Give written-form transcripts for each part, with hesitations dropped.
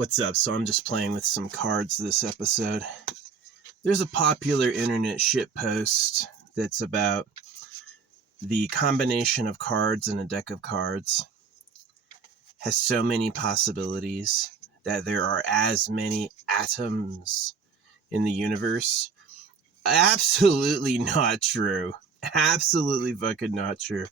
What's up? So I'm just playing with some cards this episode. There's a popular internet shitpost that's about the combination of cards in a deck of cards has so many possibilities that there are as many atoms in the universe. Absolutely not true. Absolutely fucking not true.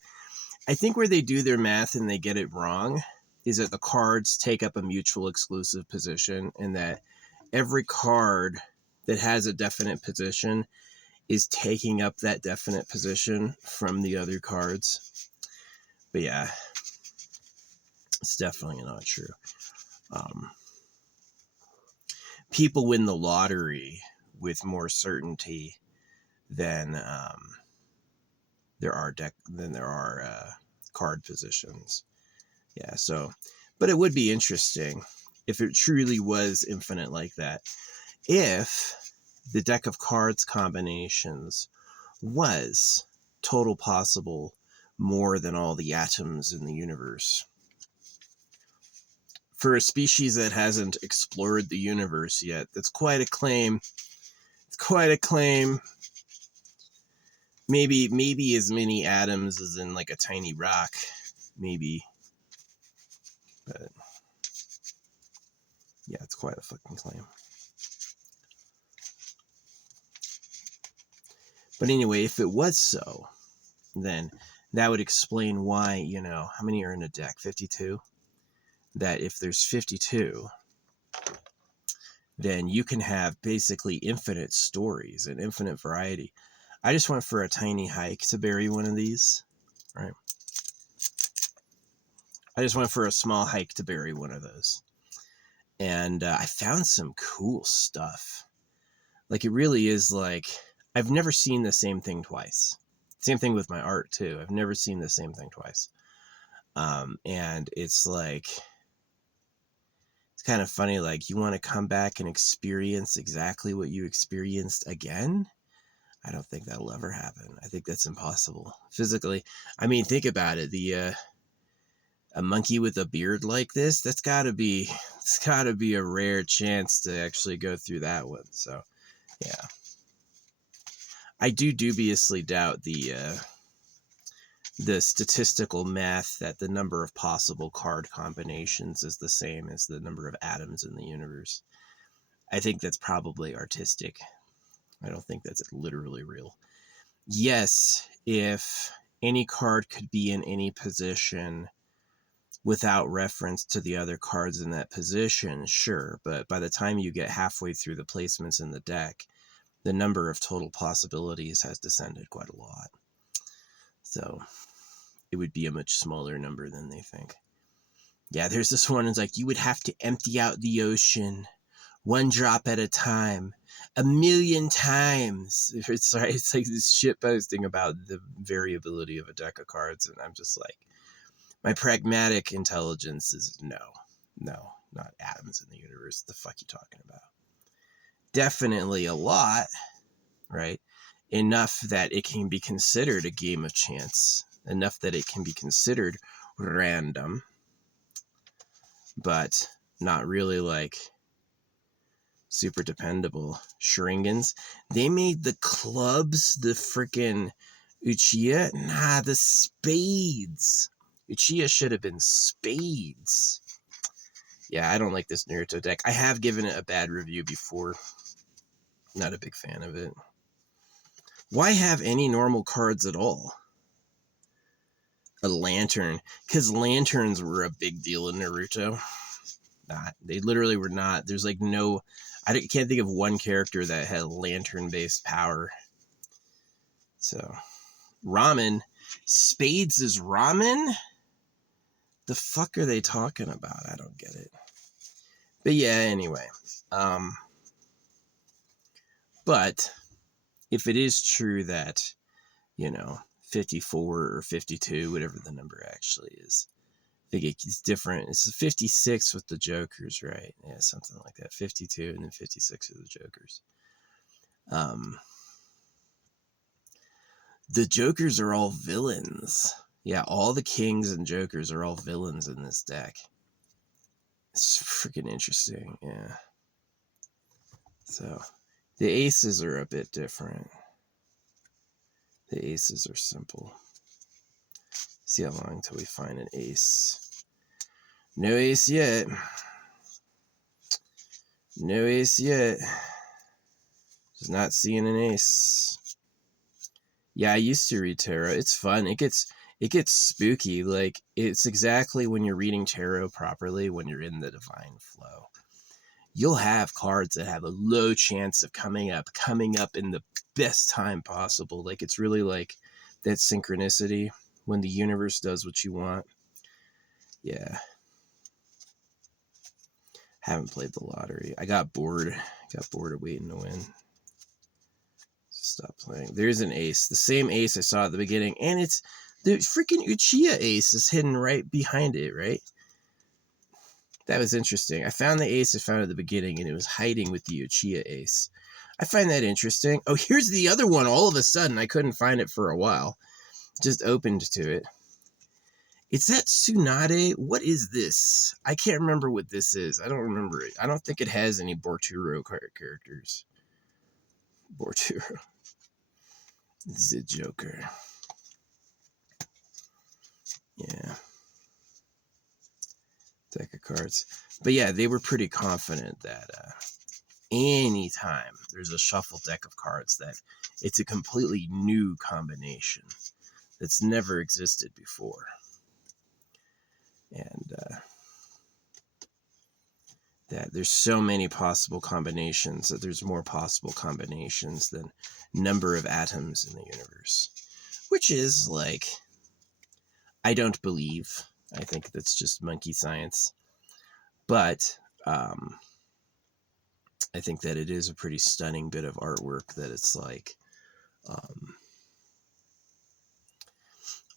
I think where they do their math and they get it wrong is that the cards take up a mutual exclusive position, and that every card that has a definite position is taking up that definite position from the other cards. But yeah, it's definitely not true. People win the lottery with more certainty than there are card positions. Yeah, so, but it would be interesting if it truly was infinite like that. If the deck of cards combinations was total possible more than all the atoms in the universe. For a species that hasn't explored the universe yet, that's quite a claim. It's quite a claim. Maybe as many atoms as in like a tiny rock. Maybe. But yeah, it's quite a fucking claim. But anyway, if it was so, then that would explain why, how many are in a deck? 52? That if there's 52, then you can have basically infinite stories and infinite variety. I just went for a tiny hike to bury one of these, right? I just went for a small hike to bury one of those. And I found some cool stuff. Like, it really is like, I've never seen the same thing twice. Same thing with my art, too. I've never seen the same thing twice. And it's like, it's kind of funny, like, you want to come back and experience exactly what you experienced again? I don't think that'll ever happen. I think that's impossible. Physically. I mean, think about it. A monkey with a beard like this, it's gotta be a rare chance to actually go through that one. So, yeah. I do dubiously doubt the statistical math that the number of possible card combinations is the same as the number of atoms in the universe. I think that's probably artistic. I don't think that's literally real. Yes, if any card could be in any position without reference to the other cards in that position, sure, but by the time you get halfway through the placements in the deck, the number of total possibilities has descended quite a lot. So it would be a much smaller number than they think. Yeah, there's this one, it's like, you would have to empty out the ocean one drop at a time, 1,000,000 times. It's like this shit posting about the variability of a deck of cards, and I'm just like, my pragmatic intelligence is no, not atoms in the universe. What the fuck you talking about? Definitely a lot, right? Enough that it can be considered a game of chance. Enough that it can be considered random. But not really like super dependable. Shringans. They made the clubs, the freaking Uchiha. Nah, the spades. Uchiha should have been spades. Yeah, I don't like this Naruto deck. I have given it a bad review before. Not a big fan of it. Why have any normal cards at all? A lantern. Because lanterns were a big deal in Naruto. Not. They literally were not. There's like no... I can't think of one character that had lantern-based power. So, ramen. Spades is ramen? The fuck are they talking about? I don't get it. But yeah, anyway. But if it is true that, 54 or 52, whatever the number actually is, I think it's different. It's 56 with the Jokers, right? Yeah, something like that. 52 and then 56 are the Jokers. The Jokers are all villains. Yeah, all the Kings and Jokers are all villains in this deck. It's freaking interesting. Yeah. So the aces are a bit different. The aces are simple. See how long until we find an ace. No ace yet. No ace yet. Just not seeing an ace. Yeah, I used to read tarot. It's fun. It gets spooky. Like, it's exactly when you're reading tarot properly, when you're in the divine flow. You'll have cards that have a low chance of coming up in the best time possible. Like, it's really like that synchronicity when the universe does what you want. Yeah. Haven't played the lottery. I got bored. Of waiting to win. Stop playing. There's an ace. The same ace I saw at the beginning. And it's the freaking Uchiha ace is hidden right behind it, right? That was interesting. I found the ace I found at the beginning, and it was hiding with the Uchiha ace. I find that interesting. Oh, here's the other one. All of a sudden, I couldn't find it for a while. Just opened to it. It's that Tsunade. What is this? I can't remember what this is. I don't remember it. I don't think it has any Borturo characters. Borturo. The Joker. Yeah. Deck of cards. But yeah, they were pretty confident that anytime there's a shuffle deck of cards, that it's a completely new combination that's never existed before. And that there's so many possible combinations, that there's more possible combinations than number of atoms in the universe. Which is like, I don't believe. I think that's just monkey science. But I think that it is a pretty stunning bit of artwork, that it's like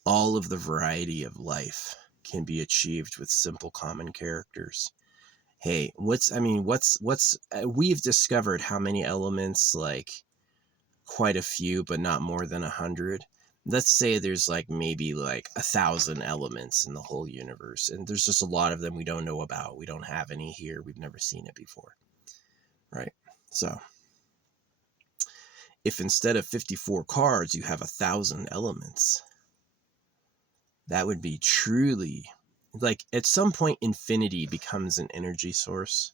all of the variety of life can be achieved with simple common characters. Hey, we've discovered how many elements, like quite a few, but not more than 100. Let's say there's like maybe like 1,000 elements in the whole universe, and there's just a lot of them we don't know about. We don't have any here. We've never seen it before, right? So if instead of 54 cards you have 1,000 elements, that would be truly, like, at some point infinity becomes an energy source.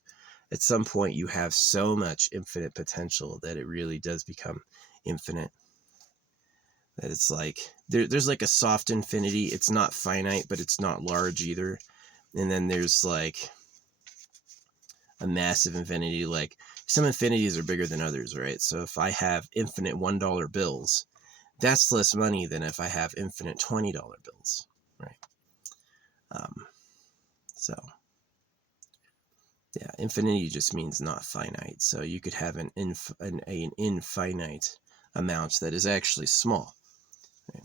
At some point you have so much infinite potential that it really does become infinite. That it's like there's like a soft infinity. It's not finite, but it's not large either. And then there's like a massive infinity. Like, some infinities are bigger than others, right? So if I have infinite $1 bills, that's less money than if I have infinite $20 bills, right? So yeah, infinity just means not finite. So you could have an infinite amount that is actually small, right?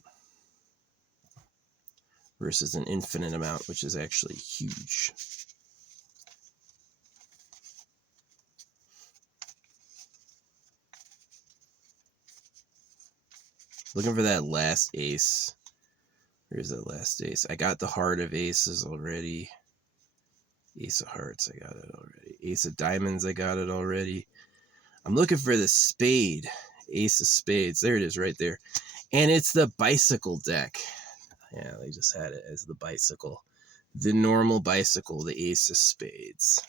Versus an infinite amount, which is actually huge. Looking for that last ace. Where's that last ace? I got the heart of aces already. Ace of hearts, I got it already. Ace of diamonds, I got it already. I'm looking for the spade. Ace of spades. There it is right there. And it's the bicycle deck. Yeah, they just had it as the bicycle. The normal bicycle, the ace of spades.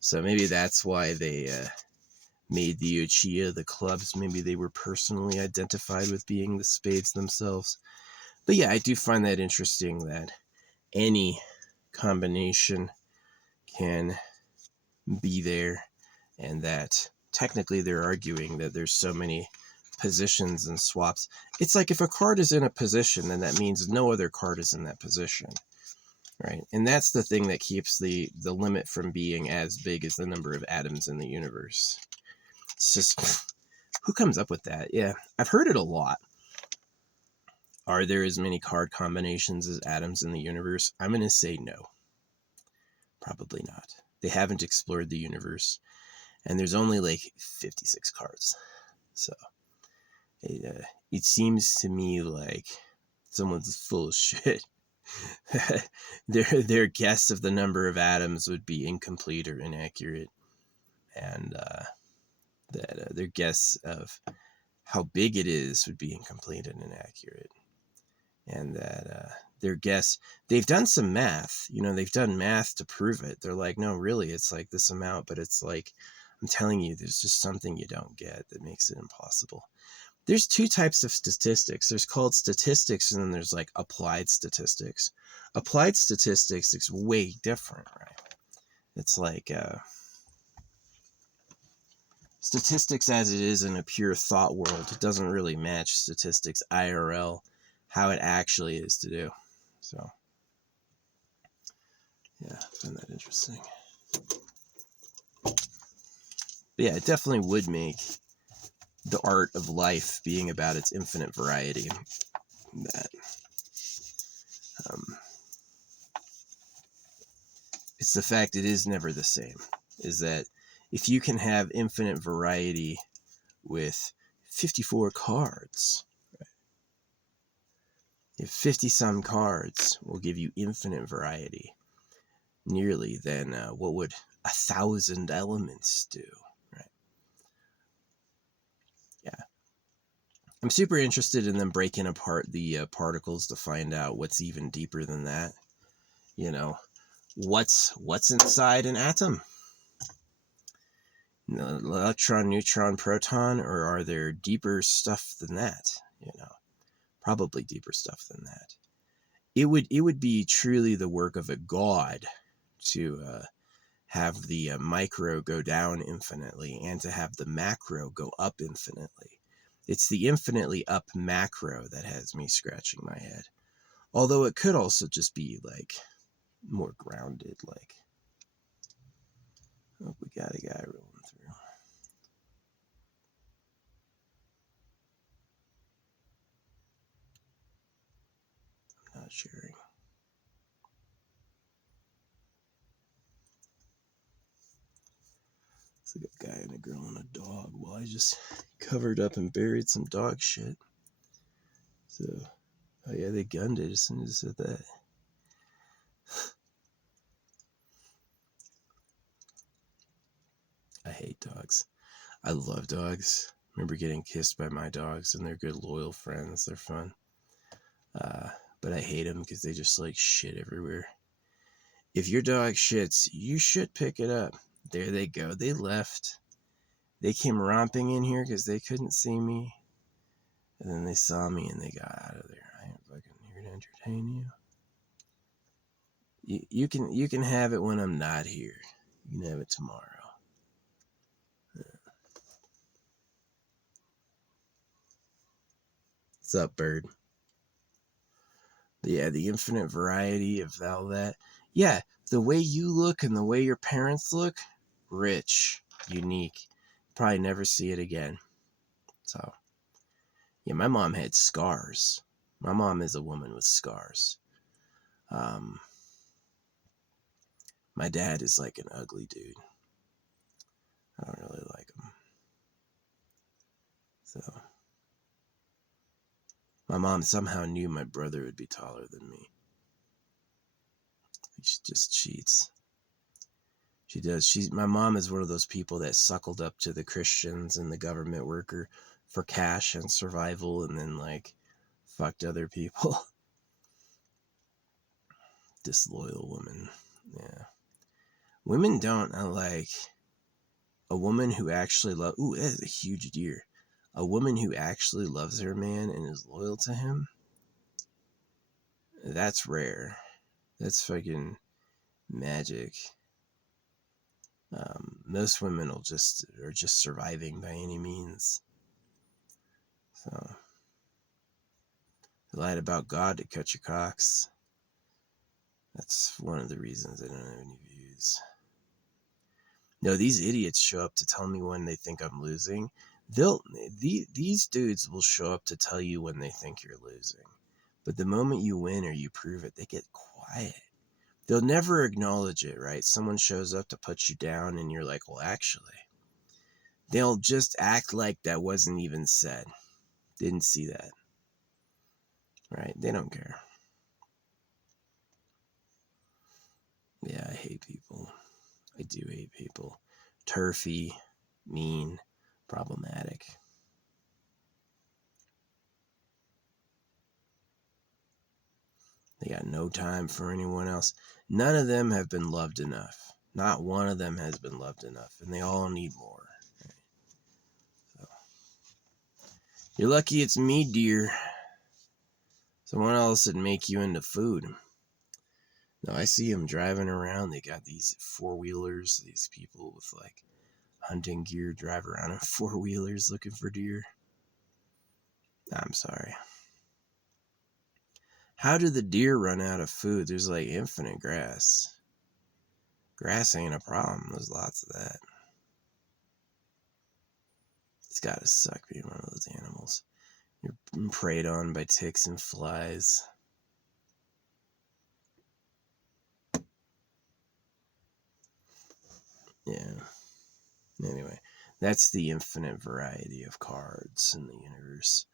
So maybe that's why they made the Uchiha the clubs. Maybe they were personally identified with being the spades themselves. But yeah, I do find that interesting, that any combination can be there, and that technically they're arguing that there's so many positions and swaps. It's like, if a card is in a position, then that means no other card is in that position, right? And that's the thing that keeps the limit from being as big as the number of atoms in the universe. It's just, who comes up with that? Yeah, I've heard it a lot. Are there as many card combinations as atoms in the universe? I'm going to say no. Probably not. They haven't explored the universe, and there's only like 56 cards. So it seems to me like someone's full of shit their guess of the number of atoms would be incomplete or inaccurate, and that their guess of how big it is would be incomplete and inaccurate, and that their guess, they've done some math, they've done math to prove it. They're like, no, really, it's like this amount, but it's like, I'm telling you, there's just something you don't get that makes it impossible. There's two types of statistics. There's called statistics, and then there's like applied statistics. Applied statistics is way different, right? It's like statistics as it is in a pure thought world. It doesn't really match statistics IRL, how it actually is to do. So, yeah, I find that interesting. But yeah, it definitely would make the art of life being about its infinite variety. That it's the fact it is never the same. Is that if you can have infinite variety with 54 cards, right? If 50 some cards will give you infinite variety, nearly, then what would 1,000 elements do? Right? Yeah. I'm super interested in them breaking apart the particles to find out what's even deeper than that. What's inside an atom? Electron, neutron, proton, or are there deeper stuff than that? Probably deeper stuff than that. It would be truly the work of a god to have the micro go down infinitely and to have the macro go up infinitely. It's the infinitely up macro that has me scratching my head. Although it could also just be like more grounded, like, oh, we got a guy rolling through. I'm not sharing. It's like a guy and a girl and a dog. Well, I just covered up and buried some dog shit. So, oh yeah, they gunned it as soon as I said that. I hate dogs. I love dogs. I remember getting kissed by my dogs, and they're good, loyal friends. They're fun. But I hate them because they just like shit everywhere. If your dog shits, you should pick it up. There they go. They left. They came romping in here because they couldn't see me. And then they saw me and they got out of there. I ain't fucking here to entertain you. You can have it when I'm not here. You can have it tomorrow. What's up, bird? Yeah, the infinite variety of all that. Yeah, the way you look and the way your parents look, rich, unique. Probably never see it again. So, yeah, my mom had scars. My mom is a woman with scars. My dad is like an ugly dude. I don't really like him. So, my mom somehow knew my brother would be taller than me. She just cheats. She does. My mom is one of those people that suckled up to the Christians and the government worker for cash and survival, and then like fucked other people. Disloyal woman. Yeah. Women don't like a woman who actually loves. Ooh, that is a huge deer. A woman who actually loves her man and is loyal to him. That's rare. That's fucking magic. Most women are just surviving by any means. So, they lied about God to cut your cocks. That's one of the reasons I don't have any views. No, these idiots show up to tell me when they think I'm losing. These dudes will show up to tell you when they think you're losing. But the moment you win or you prove it, they get quiet. They'll never acknowledge it, right? Someone shows up to put you down and you're like, well, actually. They'll just act like that wasn't even said. Didn't see that. Right? They don't care. Yeah, I hate people. I do hate people. Turfy, mean, problematic. They got no time for anyone else. None of them have been loved enough. Not one of them has been loved enough, and they all need more. So, you're lucky it's me, dear. Someone else would make you into food. No, I see them driving around. They got these four-wheelers. These people with like hunting gear drive around in four-wheelers looking for deer. I'm sorry. How do the deer run out of food? There's like infinite grass. Grass ain't a problem. There's lots of that. It's gotta suck being one of those animals. You're preyed on by ticks and flies. Yeah. Anyway, that's the infinite variety of cards in the universe.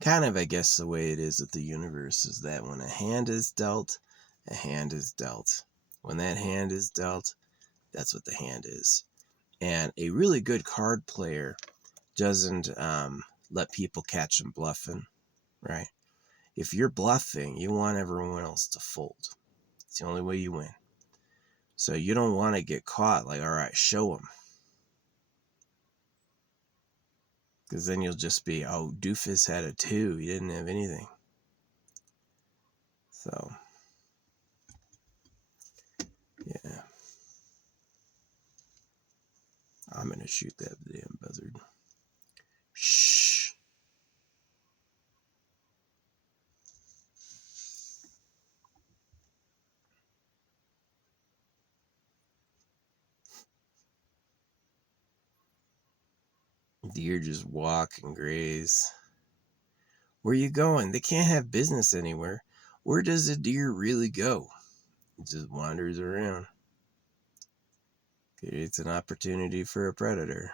Kind of, I guess, the way it is with the universe is that when a hand is dealt, a hand is dealt. When that hand is dealt, that's what the hand is. And a really good card player doesn't let people catch them bluffing, right? If you're bluffing, you want everyone else to fold. It's the only way you win. So you don't want to get caught like, all right, show them. Because then you'll just be, oh, Doofus had a 2. He didn't have anything. So, yeah. I'm going to shoot that damn buzzard. Shh. Deer just walk and graze. Where you going? They can't have business anywhere. Where does a deer really go? It just wanders around. It's an opportunity for a predator.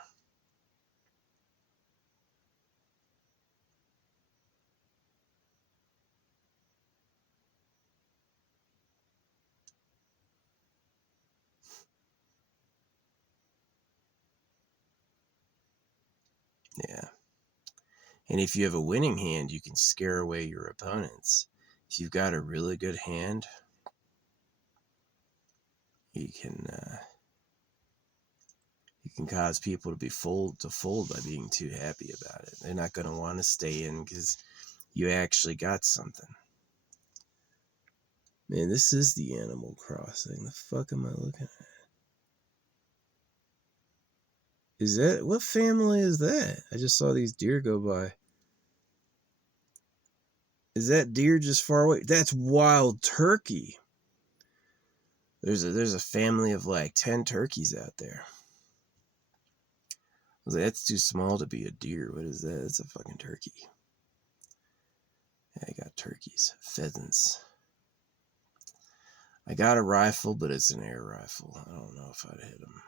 Yeah. And if you have a winning hand, you can scare away your opponents. If you've got a really good hand, you can cause people to fold by being too happy about it. They're not going to want to stay in because you actually got something. Man, this is the Animal Crossing. The fuck am I looking at? Is that what family is that? I just saw these deer go by. Is that deer just far away? That's wild turkey. There's a family of like 10 turkeys out there. I was like, that's too small to be a deer. What is that? It's a fucking turkey. Yeah, I got turkeys, pheasants. I got a rifle, but it's an air rifle. I don't know if I'd hit them.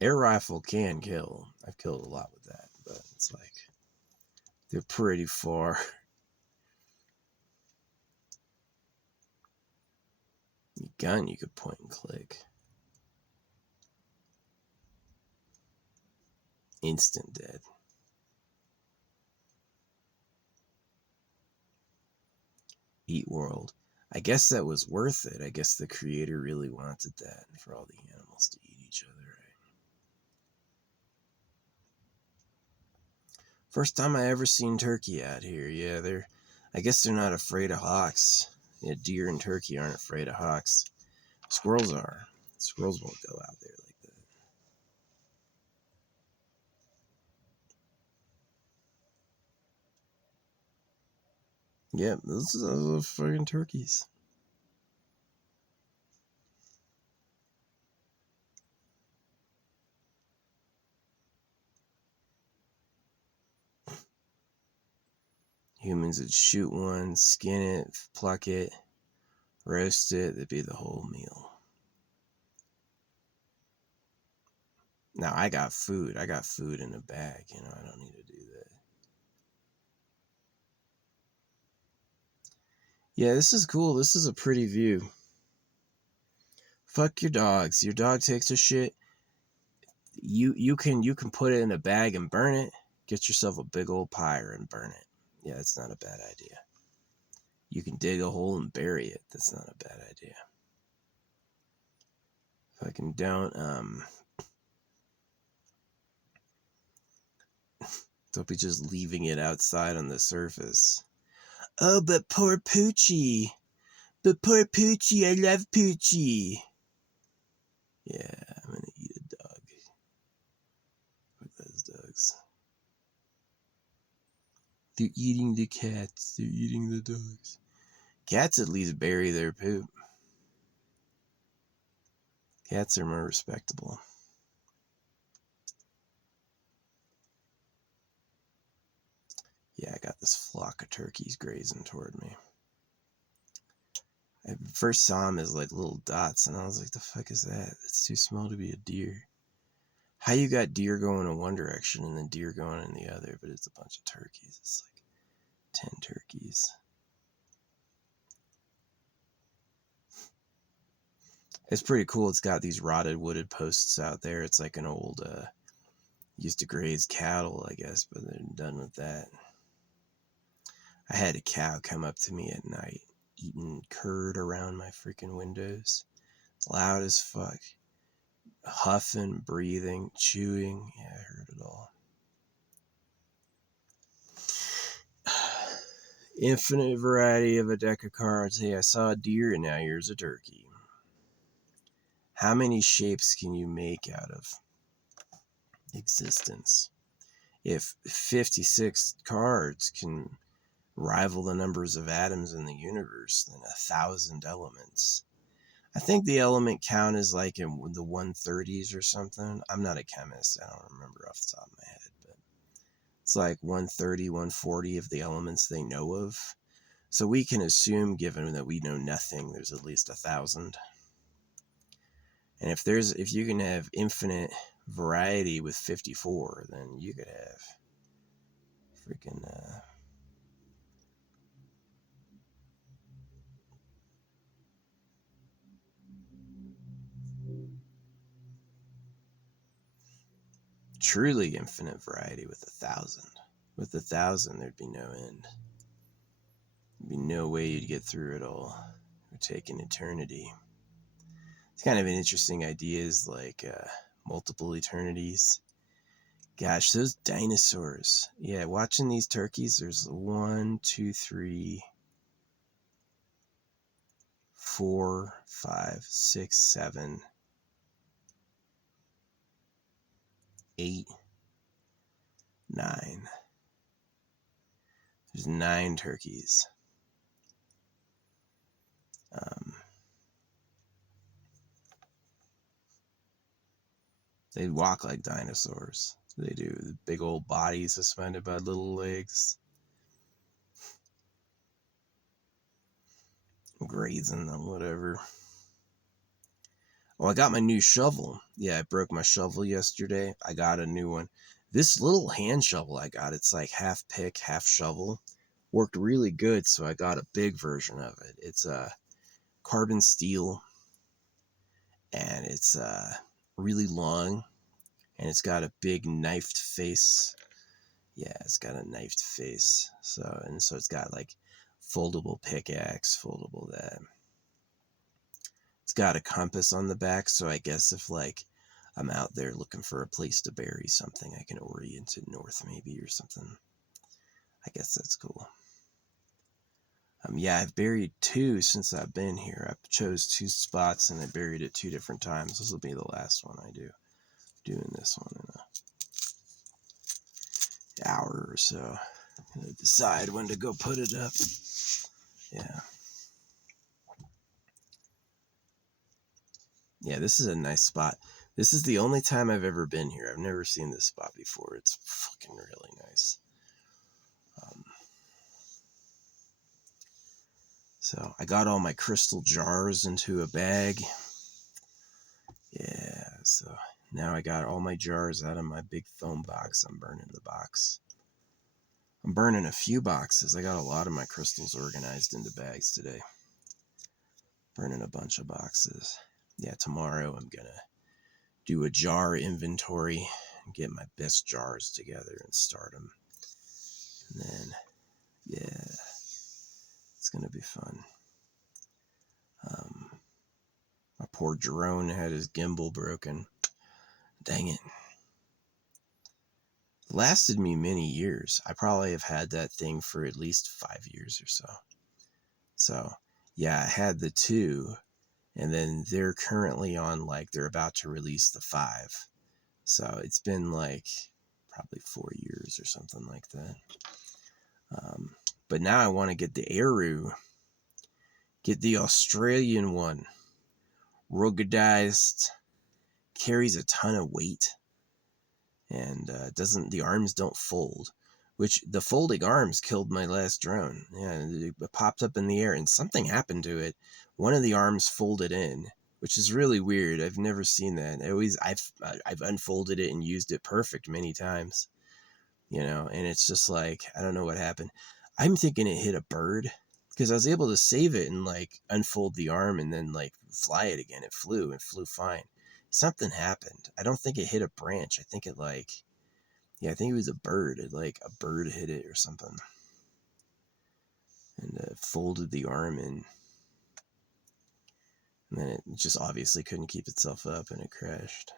Air rifle can kill. I've killed a lot with that, but it's like they're pretty far. Gun, you could point and click. Instant dead. Eat world. I guess that was worth it. I guess the creator really wanted that for all the animals to eat each other, right? First time I ever seen turkey out here. Yeah, I guess they're not afraid of hawks. Yeah, deer and turkey aren't afraid of hawks. Squirrels are. Squirrels won't go out there like that. Yeah, those are fucking turkeys. Humans would shoot one, skin it, pluck it, roast it. That'd be the whole meal. Now I got food. I got food in a bag. You know, I don't need to do that. Yeah, this is cool. This is a pretty view. Fuck your dogs. Your dog takes a shit. You can put it in a bag and burn it. Get yourself a big old pyre and burn it. Yeah, it's not a bad idea. You can dig a hole and bury it. That's not a bad idea. Fucking don't be just leaving it outside on the surface. Oh, but poor Poochie. But poor Poochie, I love Poochie. Yeah, I'm gonna eat a dog. Fuck those dogs. They're eating the cats. They're eating the dogs. Cats at least bury their poop. Cats are more respectable. Yeah, I got this flock of turkeys grazing toward me. I first saw them as like little dots, and I was like, the fuck is that? It's too small to be a deer. How you got deer going in one direction and then deer going in the other, but it's a bunch of turkeys. It's like 10 turkeys. It's pretty cool. It's got these rotted wooded posts out there. It's like an old, used to graze cattle, I guess, but they're done with that. I had a cow come up to me at night, eating curd around my freaking windows. Loud as fuck. Huffing, breathing, chewing. Yeah, I heard it all. Infinite variety of a deck of cards. Hey, I saw a deer and now here's a turkey. How many shapes can you make out of existence? If 56 cards can rival the numbers of atoms in the universe, then 1,000 elements. I think the element count is like in the 130s or something. I'm not a chemist. I don't remember off the top of my head, but it's like 130, 140 of the elements they know of. So we can assume, given that we know nothing, there's at least 1,000. And if you can have infinite variety with 54, then you could have freaking truly infinite variety with 1,000. With 1,000, there'd be no end. There'd be no way you'd get through it all. It would take an eternity. It's kind of an interesting idea, is like multiple eternities. Gosh, those dinosaurs. Yeah, watching these turkeys, there's 1, 2, 3, 4, 5, 6, 7, 8, 9. There's 9 turkeys. They walk like dinosaurs. They do. The big old bodies suspended by little legs. Grazing them, whatever. Oh, I got my new shovel. Yeah, I broke my shovel yesterday. I got a new one. This little hand shovel I got, it's like half pick, half shovel. Worked really good, so I got a big version of it. It's carbon steel, and it's really long, and it's got a big knifed face. Yeah, it's got a knifed face. So it's got like foldable pickaxe, foldable that. It's got a compass on the back, so I guess if like I'm out there looking for a place to bury something, I can orient it north maybe or something. I guess that's cool. Yeah, I've buried 2 since I've been here. I chose 2 spots and I buried it 2 different times. This will be the last one I do. Doing this one in an hour or so. I'm gonna decide when to go put it up. Yeah. Yeah, this is a nice spot. This is the only time I've ever been here. I've never seen this spot before. It's fucking really nice. So I got all my crystal jars into a bag. Yeah, so Now I got all my jars out of my big foam box. I'm burning the box. I'm burning a few boxes. I got a lot of my crystals organized into bags today. Burning a bunch of boxes. Yeah, tomorrow I'm gonna do a jar inventory and get my best jars together and start them. And then, yeah, it's gonna be fun. My poor drone had his gimbal broken. Dang it. It lasted me many years. I probably have had that thing for at least 5 years or so. So, yeah, I had the 2, and then they're currently on, like, they're about to release the 5. So it's been like probably 4 years or something like that. But now I want to get the Aru, get the Australian one, ruggedized, carries a ton of weight, and the arms don't fold, which the folding arms killed my last drone. Yeah, it popped up in the air and something happened to it. One of the arms folded in, which is really weird. I've never seen that. I've unfolded it and used it perfect many times, and it's just like, I don't know what happened. I'm thinking it hit a bird, because I was able to save it and like unfold the arm and then like fly it again. It flew fine. Something happened. I don't think it hit a branch. I think it I think it was a bird. A bird hit it or something. And folded the arm in. And then it just obviously couldn't keep itself up and it crashed.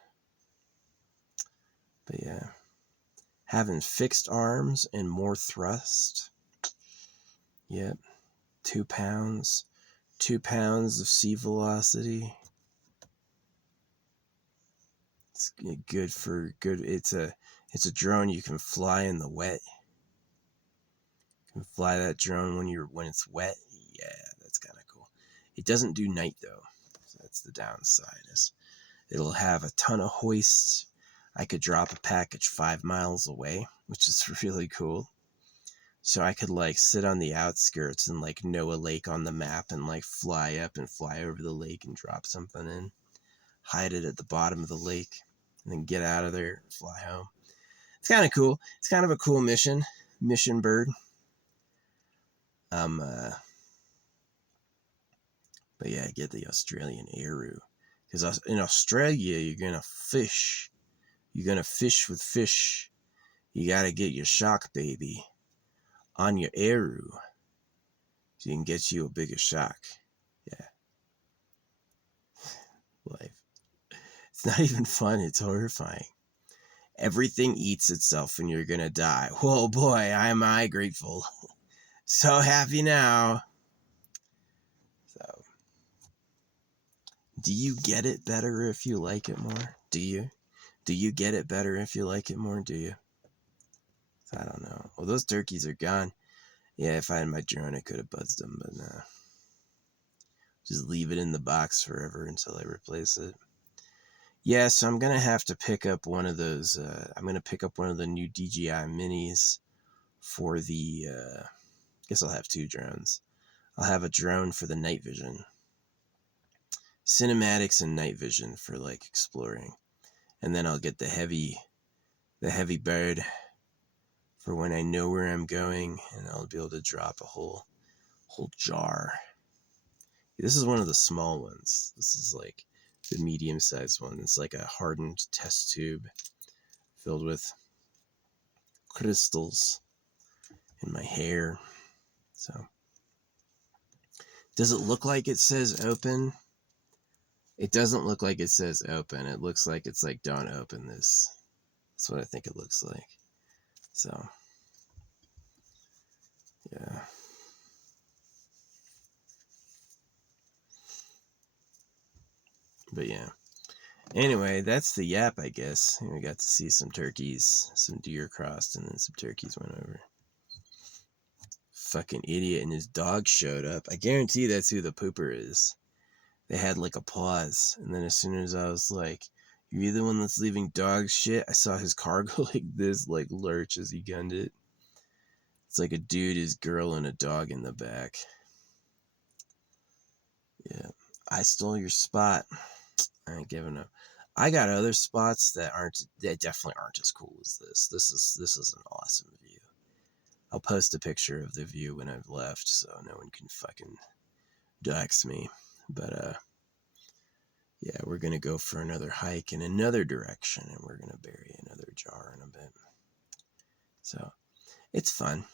But yeah. Having fixed arms and more thrust. Yep. 2 pounds. 2 pounds of sea velocity. It's good for good. It's a drone you can fly in the wet. You can fly that drone when it's wet. Yeah, that's kind of cool. It doesn't do night though. So that's the downside. It'll have a ton of hoists. I could drop a package 5 miles away, which is really cool. So I could sit on the outskirts and know a lake on the map and fly up and fly over the lake and drop something in. Hide it at the bottom of the lake and then get out of there and fly home. It's kind of cool. It's kind of a cool mission bird. But yeah, get the Australian Aru. Because in Australia, you're going to fish. You're going to fish with fish. You got to get your shark baby on your Aru so you can get you a bigger shark. Yeah. Life. It's not even fun. It's horrifying. Everything eats itself and you're going to die. Whoa, boy, am I grateful. So happy now. So, do you get it better if you like it more? Do you? Do you get it better if you like it more? Do you? I don't know. Well, those turkeys are gone. Yeah, if I had my drone, I could have buzzed them, but no. Just leave it in the box forever until I replace it. Yeah, so I'm going to have to pick up one of those. I'm going to pick up one of the new DJI minis for the, I guess I'll have 2 drones. I'll have a drone for the night vision. Cinematics and night vision for exploring. And then I'll get the heavy bird for when I know where I'm going, and I'll be able to drop a whole jar. This is one of the small ones. This is the medium-sized one. It's like a hardened test tube filled with crystals in my hair. So, does it look like it says open? It doesn't look like it says open. It looks like it's don't open this. That's what I think it looks like. So, yeah. But yeah. Anyway, that's the yap, I guess. We got to see some turkeys, some deer crossed, and then some turkeys went over. Fucking idiot and his dog showed up. I guarantee that's who the pooper is. They had a pause, and then as soon as I was like, "You're the one that's leaving dog shit," I saw his car go this, lurch as he gunned it. It's a dude, his girl, and a dog in the back. Yeah. I stole your spot. I ain't giving up. I got other spots that definitely aren't as cool as this. This is an awesome view. I'll post a picture of the view when I've left so no one can fucking dox me. But yeah, we're gonna go for another hike in another direction, and we're gonna bury another jar in a bit. So it's fun.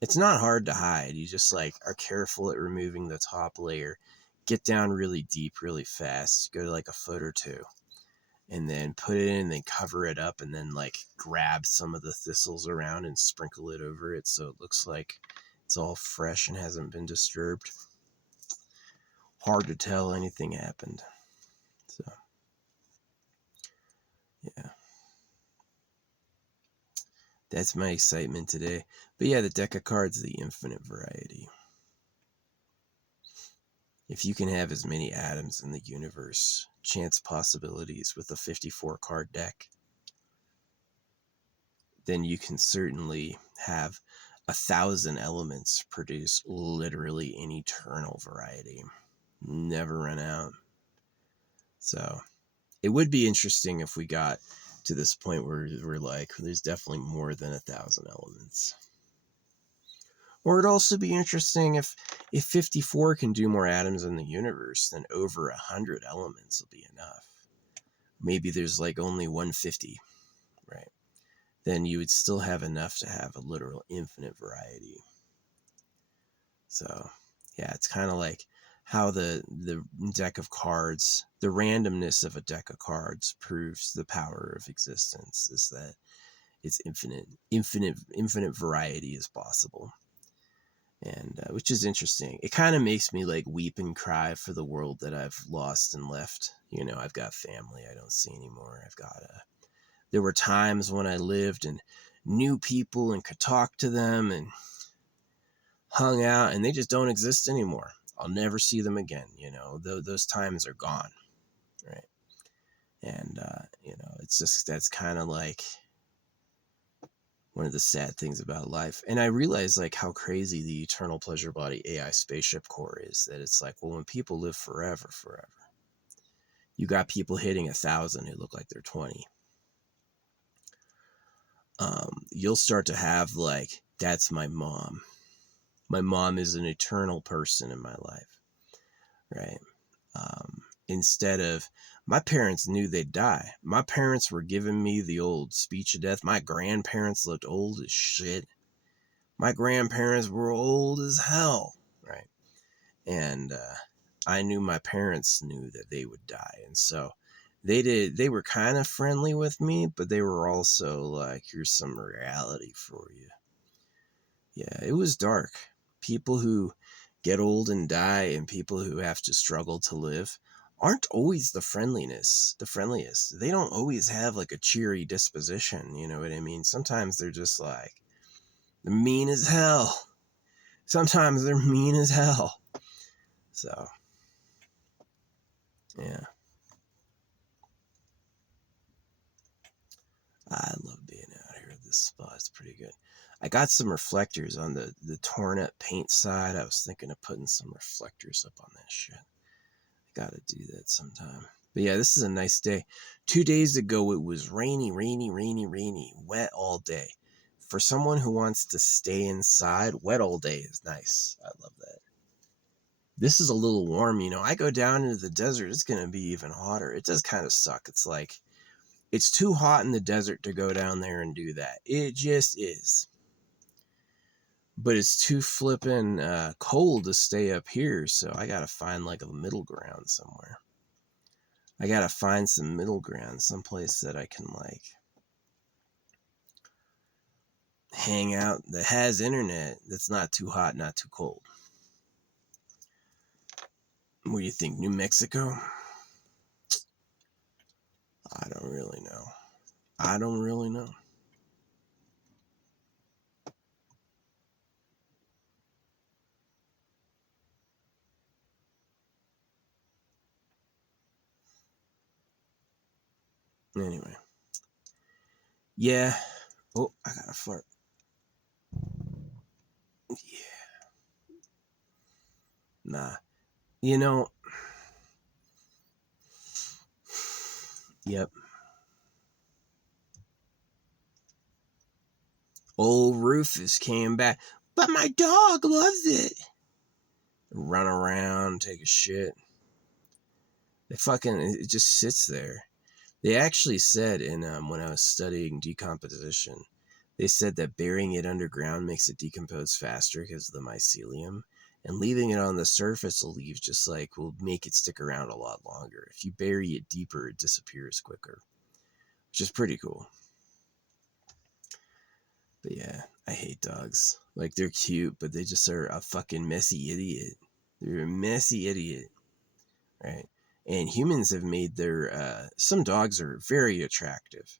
It's not hard to hide. You just like are careful at removing the top layer. Get down really deep, really fast. Go to like a foot or two, and then put it in, and then cover it up, and then like grab some of the thistles around and sprinkle it over it so it looks like it's all fresh and hasn't been disturbed. Hard to tell anything happened. So yeah, that's my excitement today. But yeah, the deck of cards, the infinite variety. If you can have as many atoms in the universe, chance possibilities with a 54 card deck, then you can certainly have 1,000 elements produce literally an eternal variety. Never run out. So it would be interesting if we got to this point where we're like, there's definitely more than 1,000 elements. Or it'd also be interesting if 54 can do more atoms in the universe, then over 100 elements will be enough. Maybe there's like only 150, right? Then you would still have enough to have a literal infinite variety. So yeah, it's kind of like how the deck of cards, the randomness of a deck of cards proves the power of existence, is that it's infinite variety is possible. And which is interesting. It kind of makes me like weep and cry for the world that I've lost and left. You know, I've got family I don't see anymore. There were times when I lived and knew people and could talk to them and hung out, and they just don't exist anymore. I'll never see them again. You know, those times are gone, right? And you know, it's just, that's kind of like one of the sad things about life. And I realize like how crazy the Eternal Pleasure Body AI spaceship core is, that it's like, well, when people live forever, you got people hitting 1,000 who look like they're 20. You'll start to have like, that's my mom. My mom is an eternal person in my life, right? Instead of, my parents knew they'd die. My parents were giving me the old speech of death. My grandparents looked old as shit. My grandparents were old as hell, right? And I knew my parents knew that they would die, and so they were kind of friendly with me, but they were also like, here's some reality for you. Yeah, it was dark. People who get old and die and people who have to struggle to live aren't always the friendliest. They don't always have like a cheery disposition, you know what I mean? Sometimes they're just like, they're mean as hell. Sometimes they're mean as hell. So, yeah. I love being out here. This spot is pretty good. I got some reflectors on the torn up paint side. I was thinking of putting some reflectors up on that shit. I gotta do that sometime. But yeah, this is a nice day. 2 days ago, it was rainy, wet all day. For someone who wants to stay inside, wet all day is nice. I love that. This is a little warm, you know. I go down into the desert, it's going to be even hotter. It does kind of suck. It's like, it's too hot in the desert to go down there and do that. It just is. But it's too flippin' cold to stay up here, so I gotta find like a middle ground somewhere. I gotta find some middle ground, someplace that I can like hang out, that has internet, that's not too hot, not too cold. What do you think, New Mexico? I don't really know. I don't really know. Anyway. Yeah. Oh, I got a fart. Yeah. Nah. You know, Yep. Old Rufus came back, but my dog loves it. Run around, take a shit. It just sits there. They actually said when I was studying decomposition, they said that burying it underground makes it decompose faster because of the mycelium, and leaving it on the surface will make it stick around a lot longer. If you bury it deeper, it disappears quicker, which is pretty cool. But yeah, I hate dogs. Like, they're cute, but they just are a fucking messy idiot. They're a messy idiot, right? And humans have made some dogs are very attractive.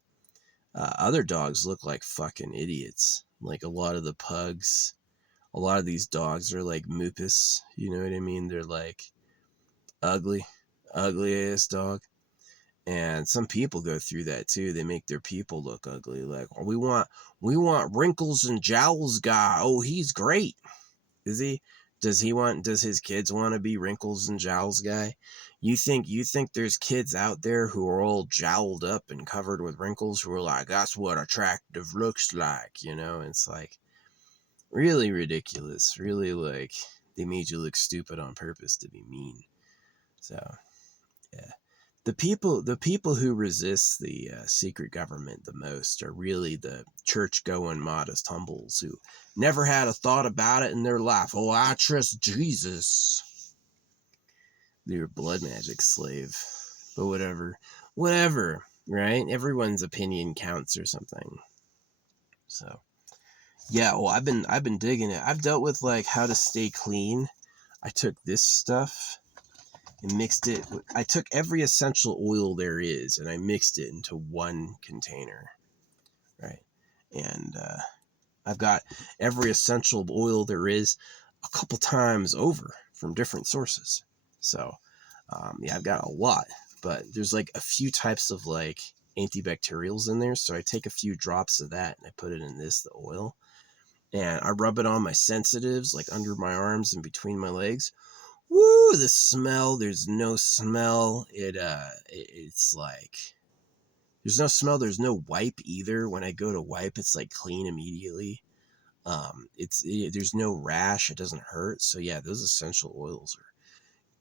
Other dogs look like fucking idiots. Like, a lot of the pugs, a lot of these dogs are like Moopus. You know what I mean? They're like ugly ass dog. And some people go through that too. They make their people look ugly. Like, oh, we want wrinkles and jowls guy. Oh, he's great. Is he? Does his kids want to be wrinkles and jowls guy? You think there's kids out there who are all jowled up and covered with wrinkles who are like, that's what attractive looks like, you know? It's like really ridiculous. Really, like, they made you look stupid on purpose to be mean. So, yeah. The people who resist the secret government the most are really the church-going modest humbles who never had a thought about it in their life. Oh, I trust Jesus. They're a blood magic slave. But whatever, right? Everyone's opinion counts or something. So, yeah. Well, I've been digging it. I've dealt with like how to stay clean. I took this stuff and mixed it. I took every essential oil there is and I mixed it into one container, right? And I've got every essential oil there is a couple times over from different sources. So, yeah, I've got a lot, but there's like a few types of like antibacterials in there. So I take a few drops of that and I put it in the oil, and I rub it on my sensitives, like under my arms and between my legs. Woo, the smell, there's no smell. It's like, there's no smell, there's no wipe either. When I go to wipe, it's like clean immediately. There's no rash, it doesn't hurt. So yeah, those essential oils are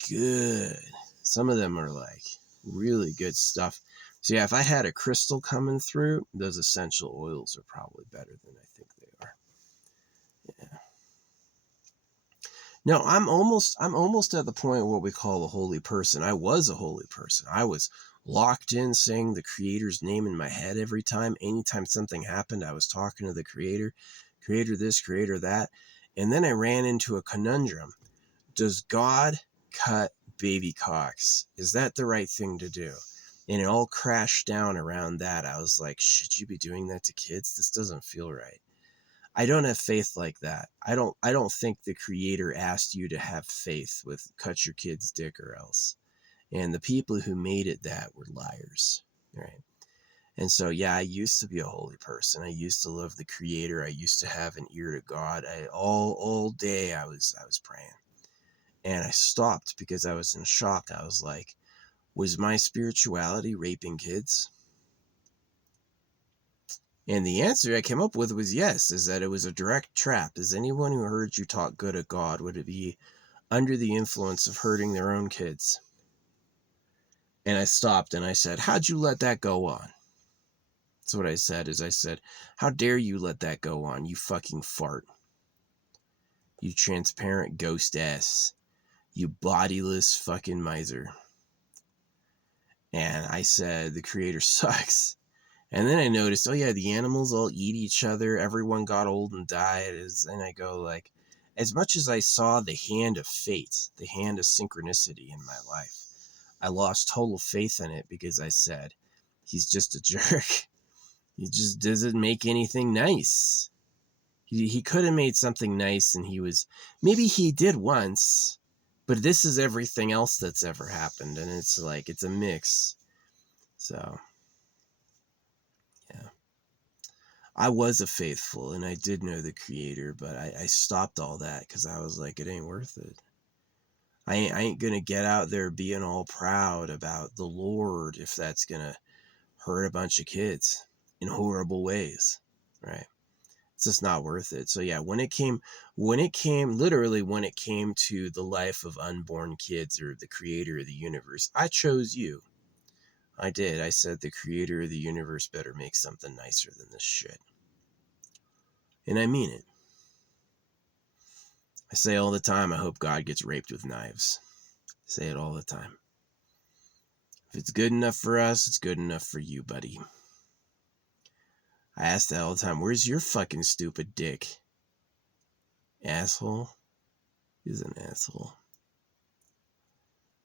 good. Some of them are like really good stuff. So yeah, if I had a crystal coming through, those essential oils are probably better than I think they are. Yeah. No, I'm almost at the point of what we call a holy person. I was a holy person. I was locked in saying the creator's name in my head every time. Anytime something happened, I was talking to the creator, creator this, creator that. And then I ran into a conundrum. Does God cut baby cocks? Is that the right thing to do? And it all crashed down around that. I was like, should you be doing that to kids? This doesn't feel right. I don't have faith like that. I don't think the creator asked you to have faith with cut your kid's dick or else. And the people who made it that were liars, right? And so yeah, I used to be a holy person. I used to love the creator. I used to have an ear to God. All day I was praying. And I stopped because I was in shock. I was like, was my spirituality raping kids? And the answer I came up with was yes, is that it was a direct trap. Is anyone who heard you talk good of God, would it be under the influence of hurting their own kids? And I stopped and I said, how'd you let that go on? That's what I said, is I said, how dare you let that go on, you fucking fart. You transparent ghost ass. You bodiless fucking miser. And I said, the creator sucks. And then I noticed, oh yeah, the animals all eat each other. Everyone got old and died. And I go like, as much as I saw the hand of fate, the hand of synchronicity in my life, I lost total faith in it because I said, he's just a jerk. He just doesn't make anything nice. He could have made something nice, and maybe he did once, but this is everything else that's ever happened. And it's like, it's a mix. So yeah. I was a faithful and I did know the creator, but I stopped all that because I was like, it ain't worth it. I ain't going to get out there being all proud about the Lord if that's going to hurt a bunch of kids in horrible ways, right? It's just not worth it. So yeah, when it came to the life of unborn kids or the creator of the universe, I chose you. I did. I said the creator of the universe better make something nicer than this shit. And I mean it. I say all the time, I hope God gets raped with knives. I say it all the time. If it's good enough for us, it's good enough for you, buddy. I ask that all the time. Where's your fucking stupid dick? Asshole? He's an asshole.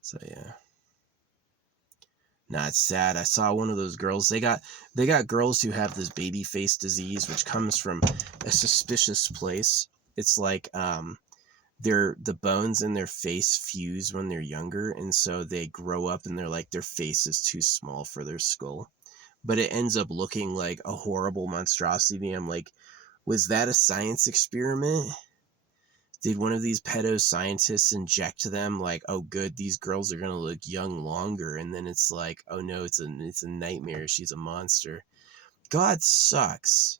So yeah. Nah, it's sad. I saw one of those girls. They got girls who have this baby face disease, which comes from a suspicious place. It's like the bones in their face fuse when they're younger, and so they grow up and they're like their face is too small for their skull. But it ends up looking like a horrible monstrosity. I'm like, was that a science experiment? Did one of these pedo scientists inject them like, oh good, these girls are gonna look young longer, and then it's like, oh no, it's a nightmare, she's a monster. God sucks.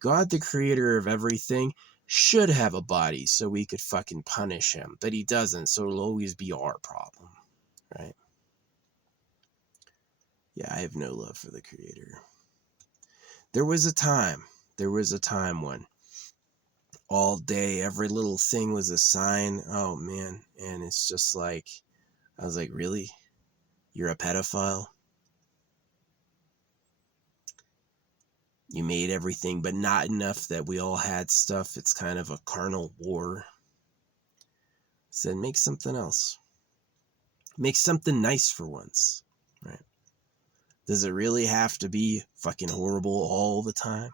God, the creator of everything, should have a body so we could fucking punish him, but he doesn't, so it'll always be our problem, right? Yeah, I have no love for the creator. There was a time when all day every little thing was a sign. Oh man. And it's just like, I was like, really? You're a pedophile? You made everything, but not enough that we all had stuff. It's kind of a carnal war. I said, make something else. Make something nice for once, right? Does it really have to be fucking horrible all the time?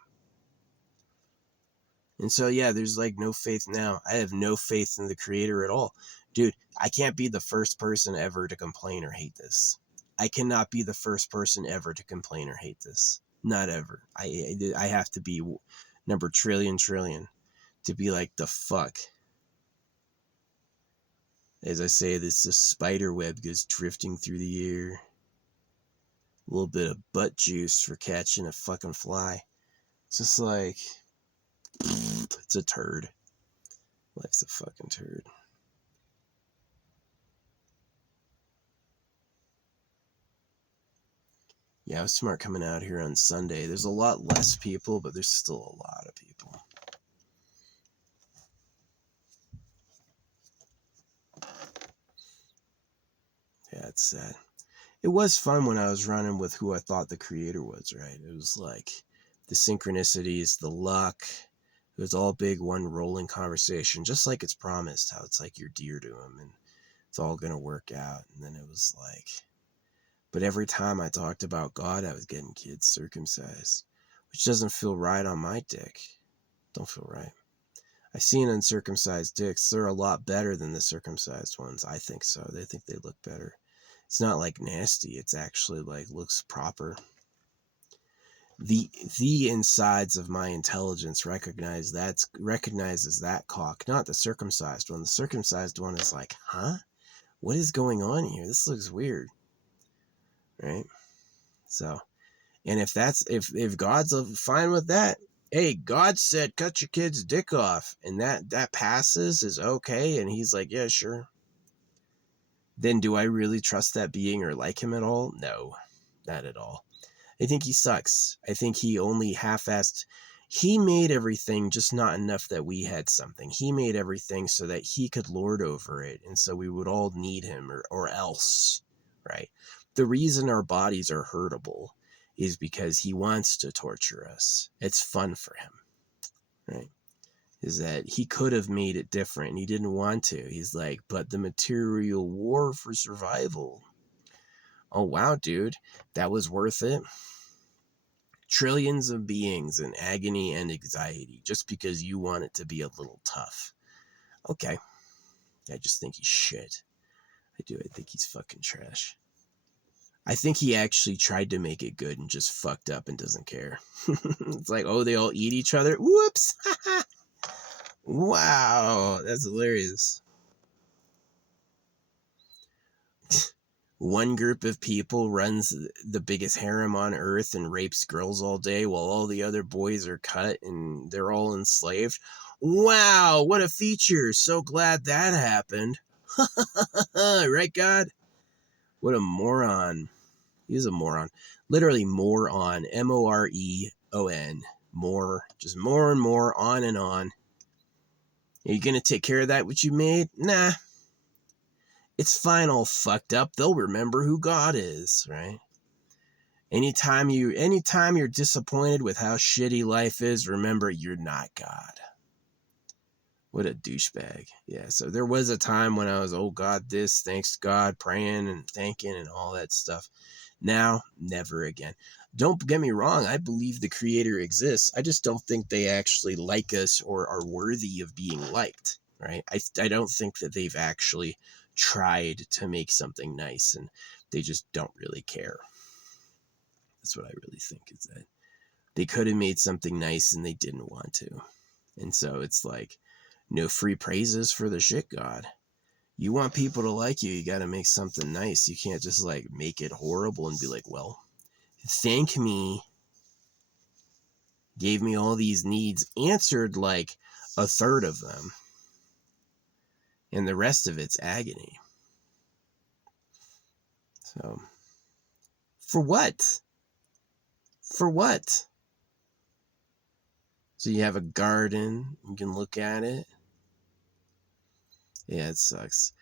And so, yeah, there's like no faith now. I have no faith in the creator at all. Dude, I can't be the first person ever to complain or hate this. I cannot be the first person ever to complain or hate this. Not ever. I have to be number trillion to be like, the fuck. As I say, this spider web goes drifting through the air. A little bit of butt juice for catching a fucking fly. It's just like, it's a turd. Life's a fucking turd. Yeah, I was smart coming out here on Sunday. There's a lot less people, but there's still a lot of people. Yeah, it's sad. It was fun when I was running with who I thought the creator was, right? It was like the synchronicities, the luck. It was all big, one rolling conversation, just like it's promised, how it's like you're dear to him and it's all going to work out. And then it was like, but every time I talked about God, I was getting kids circumcised, which doesn't feel right on my dick. Don't feel right. I seen uncircumcised dicks. They're a lot better than the circumcised ones. I think so. They think they look better. It's not like nasty. It's actually like looks proper. The insides of my intelligence recognizes that cock, not the circumcised one. The circumcised one is like, huh? What is going on here? This looks weird. Right? So, and if God's fine with that, hey, God said cut your kid's dick off, and that passes, is okay, and he's like, yeah, sure. Then do I really trust that being or like him at all? No, not at all. I think he sucks. I think he only half-assed. He made everything, just not enough that we had something. He made everything so that he could lord over it, and so we would all need him or else, right? The reason our bodies are hurtable is because he wants to torture us. It's fun for him, right? Is that he could have made it different and he didn't want to. He's like, but the material war for survival. Oh wow, dude, that was worth it. Trillions of beings in agony and anxiety just because you want it to be a little tough. Okay. I just think he's shit. I do. I think he's fucking trash. I think he actually tried to make it good and just fucked up and doesn't care. It's like, oh, they all eat each other? Whoops! Wow, that's hilarious. One group of people runs the biggest harem on earth and rapes girls all day while all the other boys are cut and they're all enslaved. Wow, what a feature. So glad that happened. Right, God? What a moron. He's a moron. Literally moron. Moreon. More. Just more and more, on and on. Are you going to take care of that what you made? Nah. It's fine all fucked up. They'll remember who God is, right? Anytime you're disappointed with how shitty life is, remember you're not God. What a douchebag. Yeah, so there was a time when I was, oh God, this, thanks God, praying and thanking and all that stuff. Now, never again. Don't get me wrong, I believe the Creator exists. I just don't think they actually like us or are worthy of being liked, right? I don't think that they've actually tried to make something nice, and they just don't really care. That's what I really think, is that they could have made something nice and they didn't want to. And so it's like, no free praises for the shit God. You want people to like you, you got to make something nice. You can't just like make it horrible and be like, well, thank me, gave me all these needs, answered like a third of them, and the rest of it's agony. So, for what? For what? So you have a garden, you can look at it. Yeah, it sucks.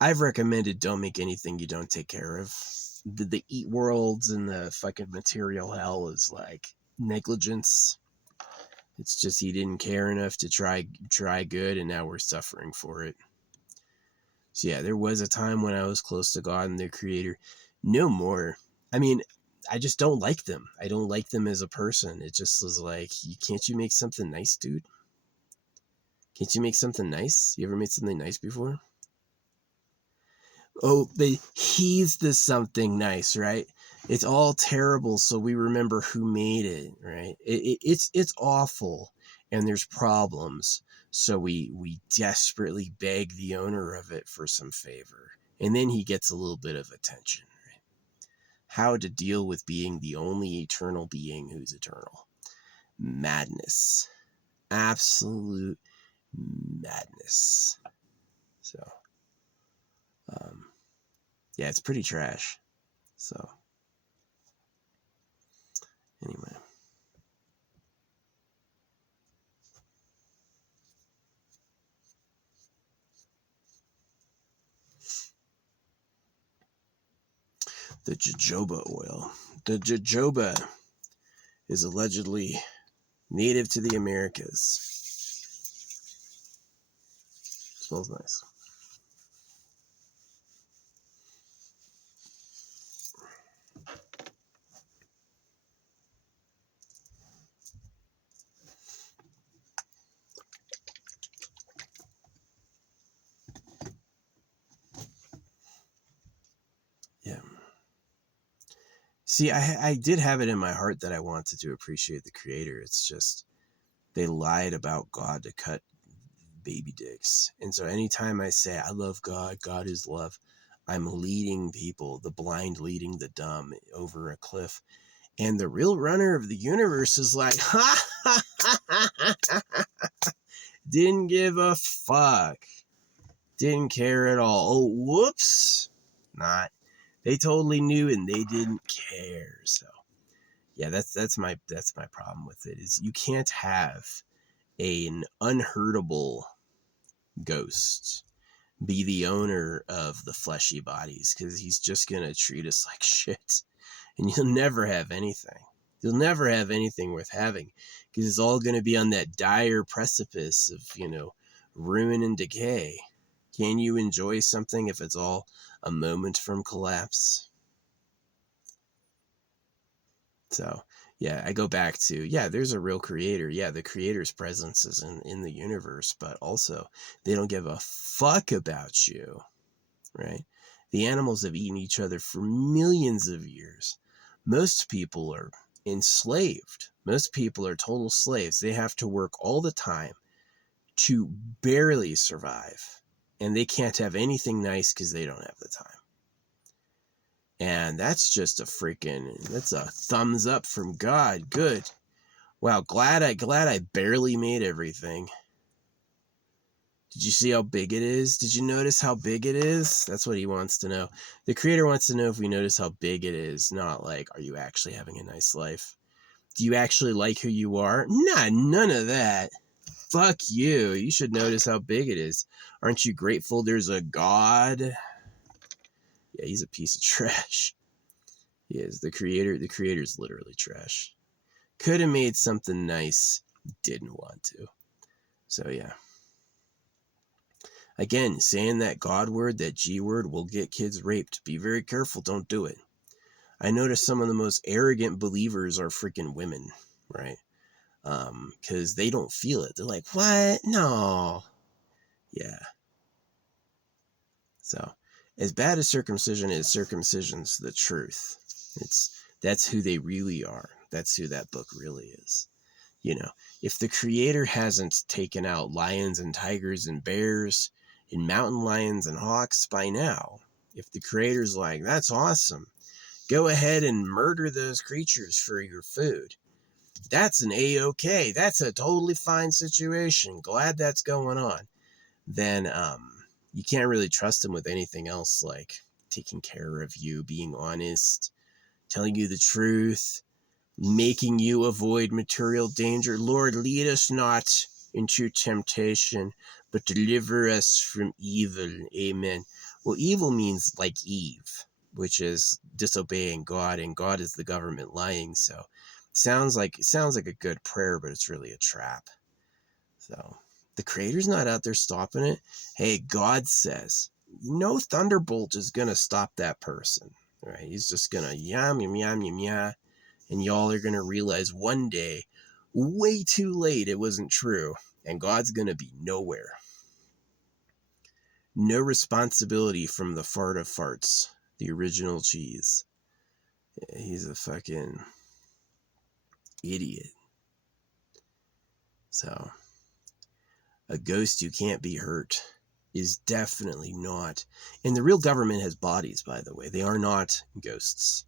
I've recommended don't make anything you don't take care of. The eat worlds and the fucking material hell is like negligence. It's just he didn't care enough to try good, and now we're suffering for it. So yeah, there was a time when I was close to God and their Creator. No more. I mean, I just don't like them. I don't like them as a person. It just was like, can't you make something nice, dude? Can't you make something nice? You ever made something nice before? Oh, but he's the something nice, right? It's all terrible, so we remember who made it, right? It's awful, and there's problems, so we desperately beg the owner of it for some favor, and then he gets a little bit of attention, right? How to deal with being the only eternal being who's eternal. Madness. Absolute madness. So, yeah, it's pretty trash. So, anyway. The jojoba oil. The jojoba is allegedly native to the Americas. Smells nice. Yeah. See, I did have it in my heart that I wanted to appreciate the Creator. It's just they lied about God to cut baby dicks. And so anytime I say I love God, God is love, I'm leading people, the blind leading the dumb, over a cliff. And the real runner of the universe is like, ha ha ha ha ha, didn't give a fuck, didn't care at all. Oh, whoops, not. They totally knew and they didn't care. So yeah, that's my problem with it, is you can't have an unhurtable ghost be the owner of the fleshy bodies, because he's just gonna treat us like shit, and you'll never have anything. You'll never have anything worth having, because it's all gonna be on that dire precipice of, ruin and decay. Can you enjoy something if it's all a moment from collapse? So yeah, I go back to, yeah, there's a real Creator. Yeah, the Creator's presence is in the universe, but also they don't give a fuck about you, right? The animals have eaten each other for millions of years. Most people are enslaved. Most people are total slaves. They have to work all the time to barely survive. And they can't have anything nice because they don't have the time. And that's just that's a thumbs up from God. Good. Wow, glad I barely made everything. Did you see how big it is? Did you notice how big it is? That's what he wants to know. The creator wants to know if we notice how big it is, not like, are you actually having a nice life? Do you actually like who you are? Nah, none of that. Fuck you. You should notice how big it is. Aren't you grateful there's a God? Yeah, he's a piece of trash. He is. The creator's literally trash. Could have made something nice, didn't want to. So yeah. Again, saying that God word, that G word, will get kids raped. Be very careful. Don't do it. I notice some of the most arrogant believers are freaking women, right? Because they don't feel it. They're like, what? No. Yeah. So, as bad as circumcision is, circumcision's the truth. That's who they really are. That's who that book really is. You know, if the creator hasn't taken out lions and tigers and bears and mountain lions and hawks by now, if the creator's like, that's awesome, go ahead and murder those creatures for your food, that's an A-OK. That's a totally fine situation. Glad that's going on. Then you can't really trust him with anything else, like taking care of you, being honest, telling you the truth, making you avoid material danger. Lord, lead us not into temptation, but deliver us from evil. Amen. Well, evil means like Eve, which is disobeying God, and God is the government lying. So it sounds like a good prayer, but it's really a trap. So the creator's not out there stopping it. Hey, God says, no thunderbolt is going to stop that person, right? He's just going to yam, yam, yam, yam, yam. And y'all are going to realize one day, way too late, it wasn't true. And God's going to be nowhere. No responsibility from the fart of farts, the original cheese. He's a fucking idiot. So, a ghost who can't be hurt is definitely not. And the real government has bodies, by the way. They are not ghosts.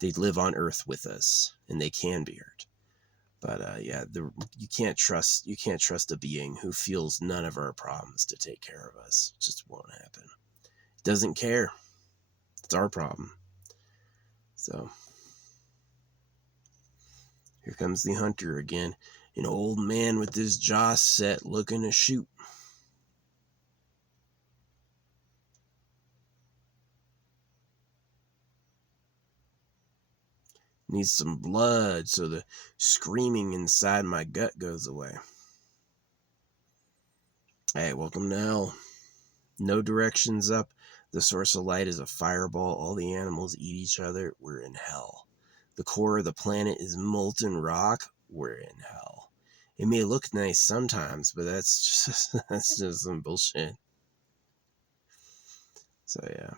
They live on Earth with us, and they can be hurt. But yeah, you can't trust a being who feels none of our problems to take care of us. It just won't happen. Doesn't care. It's our problem. So here comes the hunter again. An old man with his jaw set looking to shoot. Needs some blood so the screaming inside my gut goes away. Hey, welcome to hell. No directions up. The source of light is a fireball. All the animals eat each other. We're in hell. The core of the planet is molten rock. We're in hell. It may look nice sometimes, but that's just some bullshit. So yeah.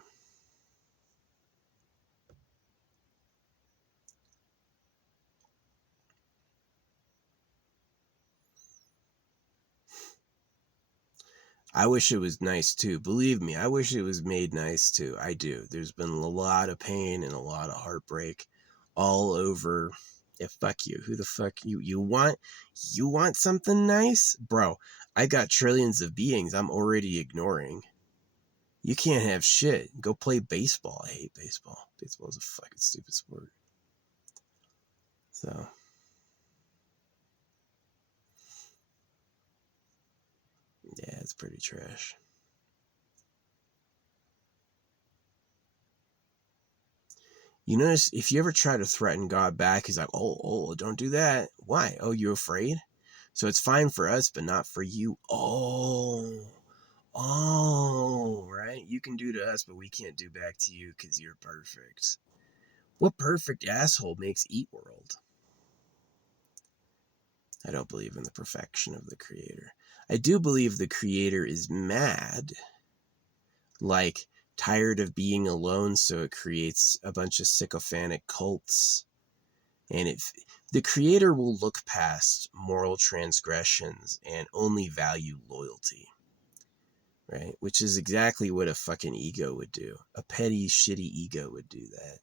I wish it was nice too. Believe me, I wish it was made nice too. I do. There's been a lot of pain and a lot of heartbreak all over. Yeah, fuck you. Who the fuck you want something nice? Bro, I got trillions of beings I'm already ignoring. You can't have shit. Go play baseball. I hate baseball. Baseball is a fucking stupid sport. So yeah, it's pretty trash. You notice if you ever try to threaten God back, he's like, oh, don't do that. Why? Oh, you're afraid? So it's fine for us, but not for you. Oh, right? You can do to us, but we can't do back to you because you're perfect. What perfect asshole makes Eat World? I don't believe in the perfection of the creator. I do believe the creator is mad, like tired of being alone, so it creates a bunch of sycophantic cults. And if the creator will look past moral transgressions and only value loyalty, right? Which is exactly what a fucking ego would do. A petty, shitty ego would do that.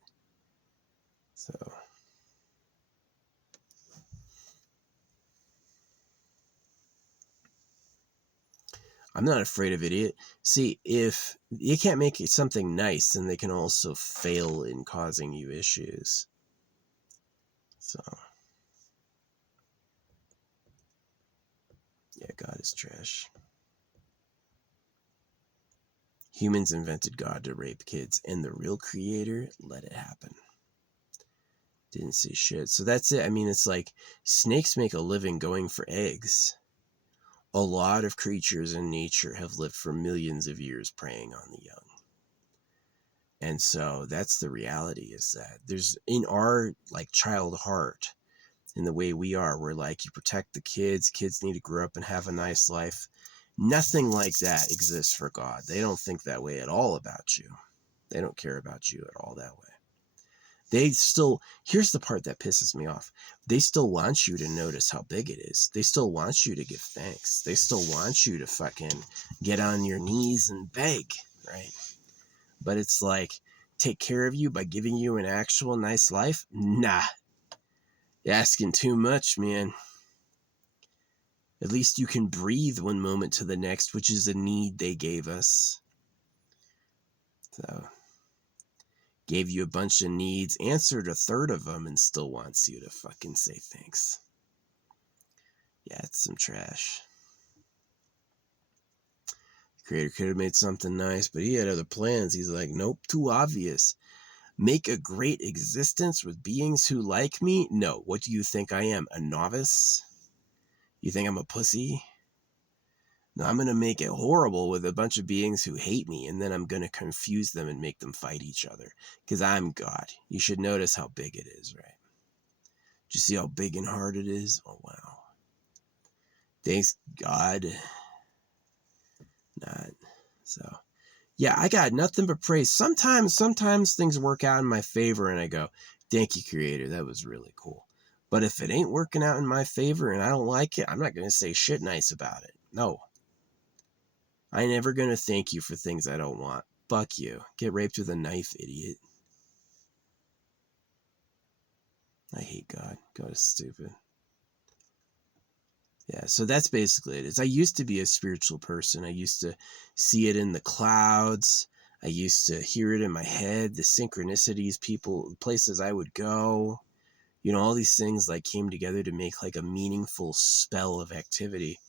So I'm not afraid of idiot. See, if you can't make it something nice, then they can also fail in causing you issues. So yeah, God is trash. Humans invented God to rape kids, and the real creator let it happen. Didn't see shit. So that's it. I mean, it's like snakes make a living going for eggs. A lot of creatures in nature have lived for millions of years preying on the young. And so that's the reality, is that there's in our like child heart, in the way we are, we're like, you protect the kids need to grow up and have a nice life. Nothing like that exists for God. They don't think that way at all about you. They don't care about you at all that way. They still, here's the part that pisses me off. They still want you to notice how big it is. They still want you to give thanks. They still want you to fucking get on your knees and beg, right? But it's like, take care of you by giving you an actual nice life? Nah. You're asking too much, man. At least you can breathe one moment to the next, which is a need they gave us. So, gave you a bunch of needs, answered a third of them, and still wants you to fucking say thanks. Yeah, it's some trash. The creator could have made something nice, but he had other plans. He's like, nope, too obvious. Make a great existence with beings who like me? No, what do you think I am, a novice? You think I'm a pussy? No, I'm going to make it horrible with a bunch of beings who hate me, and then I'm going to confuse them and make them fight each other. Because I'm God. You should notice how big it is, right? Do you see how big and hard it is? Oh, wow. Thanks, God. Not. So, yeah, I got nothing but praise. Sometimes things work out in my favor, and I go, thank you, Creator. That was really cool. But if it ain't working out in my favor and I don't like it, I'm not going to say shit nice about it. No. I ain't never gonna thank you for things I don't want. Fuck you. Get raped with a knife, idiot. I hate God. God is stupid. Yeah, so that's basically it. I used to be a spiritual person. I used to see it in the clouds. I used to hear it in my head, the synchronicities, people, places I would go. You know, all these things like came together to make like a meaningful spell of activity.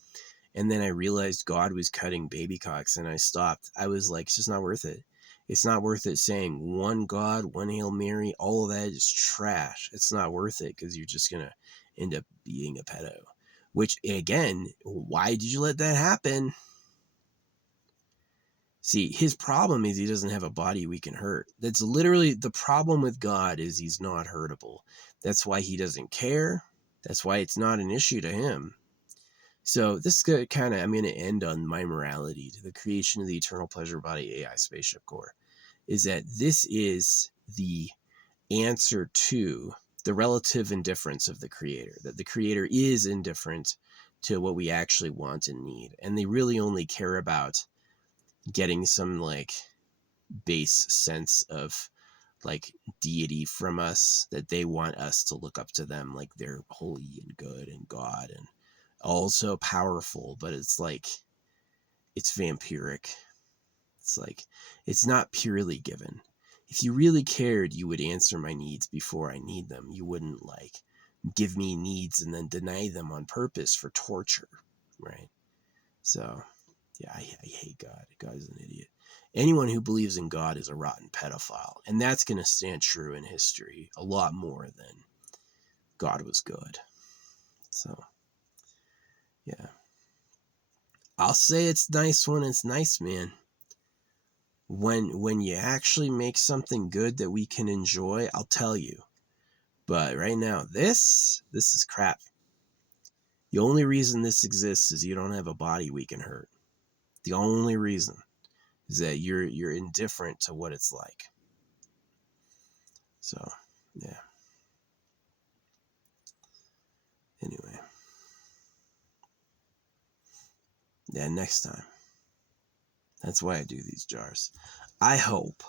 And then I realized God was cutting baby cocks, and I stopped. I was like, it's just not worth it. It's not worth it saying one God, one Hail Mary. All of that is trash. It's not worth it, because you're just going to end up being a pedo. Which, again, why did you let that happen? See, his problem is he doesn't have a body we can hurt. That's literally the problem with God, is he's not hurtable. That's why he doesn't care. That's why it's not an issue to him. So this is kind of, I'm going to end on my morality to the creation of the Eternal Pleasure Body AI Spaceship Core, is that this is the answer to the relative indifference of the creator, that the creator is indifferent to what we actually want and need. And they really only care about getting some like base sense of like deity from us, that they want us to look up to them like they're holy and good and God and also powerful, but it's like, it's vampiric. It's like, it's not purely given. If you really cared, you would answer my needs before I need them. You wouldn't like give me needs and then deny them on purpose for torture, right? So yeah, I hate God. God is an idiot. Anyone who believes in God is a rotten pedophile, and that's going to stand true in history a lot more than God was good. So yeah, I'll say it's nice when it's nice, man. When you actually make something good that we can enjoy, I'll tell you. But right now, this is crap. The only reason this exists is you don't have a body we can hurt. The only reason is that you're indifferent to what it's like. So, yeah. Anyway. Yeah, next time. That's why I do these jars. I hope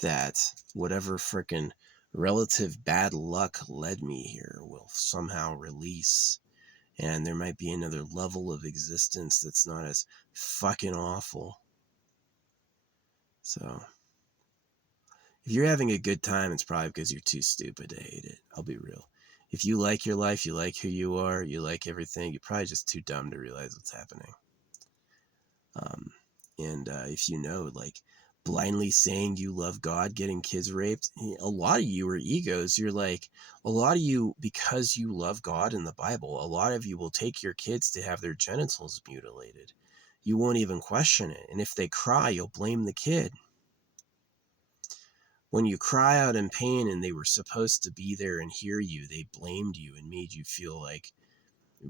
that whatever frickin' relative bad luck led me here will somehow release, and there might be another level of existence that's not as fucking awful. So, if you're having a good time, it's probably because you're too stupid to hate it. I'll be real. If you like your life, you like who you are, you like everything, you're probably just too dumb to realize what's happening. And if you know, like, blindly saying you love God, getting kids raped, a lot of you are egos. You're like, a lot of you, because you love God and the Bible, a lot of you will take your kids to have their genitals mutilated. You won't even question it. And if they cry, you'll blame the kid. When you cry out in pain and they were supposed to be there and hear you, they blamed you and made you feel like,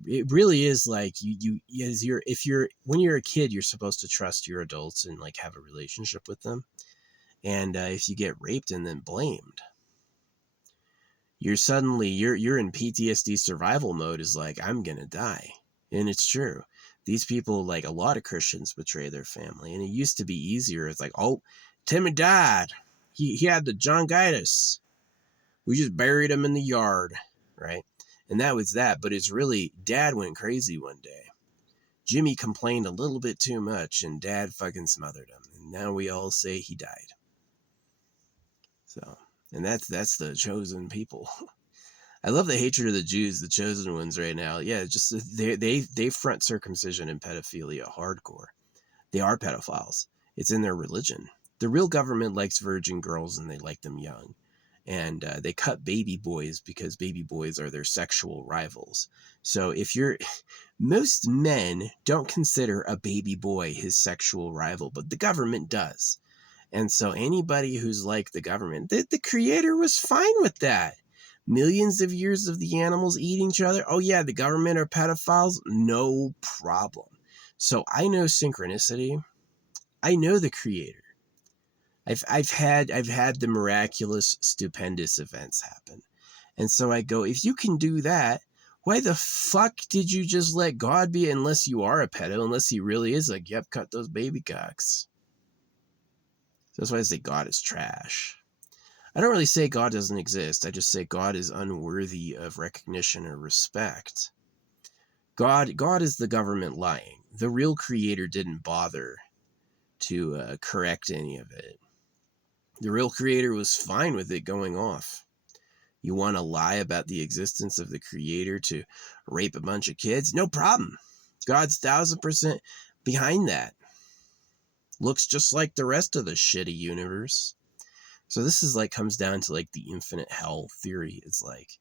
it really is like when you're a kid, you're supposed to trust your adults and like have a relationship with them. And if you get raped and then blamed, you're in PTSD survival mode. Is like, I'm gonna die. And it's true. These people, like, a lot of Christians betray their family, and it used to be easier. It's like, oh, Timmy died. He had the John-gitis. We just buried him in the yard, right? And that was that. But it's really, Dad went crazy one day. Jimmy complained a little bit too much, and Dad fucking smothered him. And now we all say he died. So, and that's the chosen people. I love the hatred of the Jews, the chosen ones right now. Yeah, just they front circumcision and pedophilia hardcore. They are pedophiles. It's in their religion. The real government likes virgin girls and they like them young. And they cut baby boys because baby boys are their sexual rivals. So most men don't consider a baby boy his sexual rival, but the government does. And so anybody who's like the government, the creator was fine with that. Millions of years of the animals eating each other. Oh yeah, the government are pedophiles. No problem. So I know synchronicity. I know the creator. I've had the miraculous, stupendous events happen. And so I go, if you can do that, why the fuck did you just let God be, unless you are a pedo, unless he really is like, yep, cut those baby cocks. So that's why I say God is trash. I don't really say God doesn't exist. I just say God is unworthy of recognition or respect. God is the government lying. The real creator didn't bother to correct any of it. The real creator was fine with it going off. You want to lie about the existence of the creator to rape a bunch of kids? No problem. God's 1000% behind that. Looks just like the rest of the shitty universe. So this is like, comes down to like the infinite hell theory. It's like,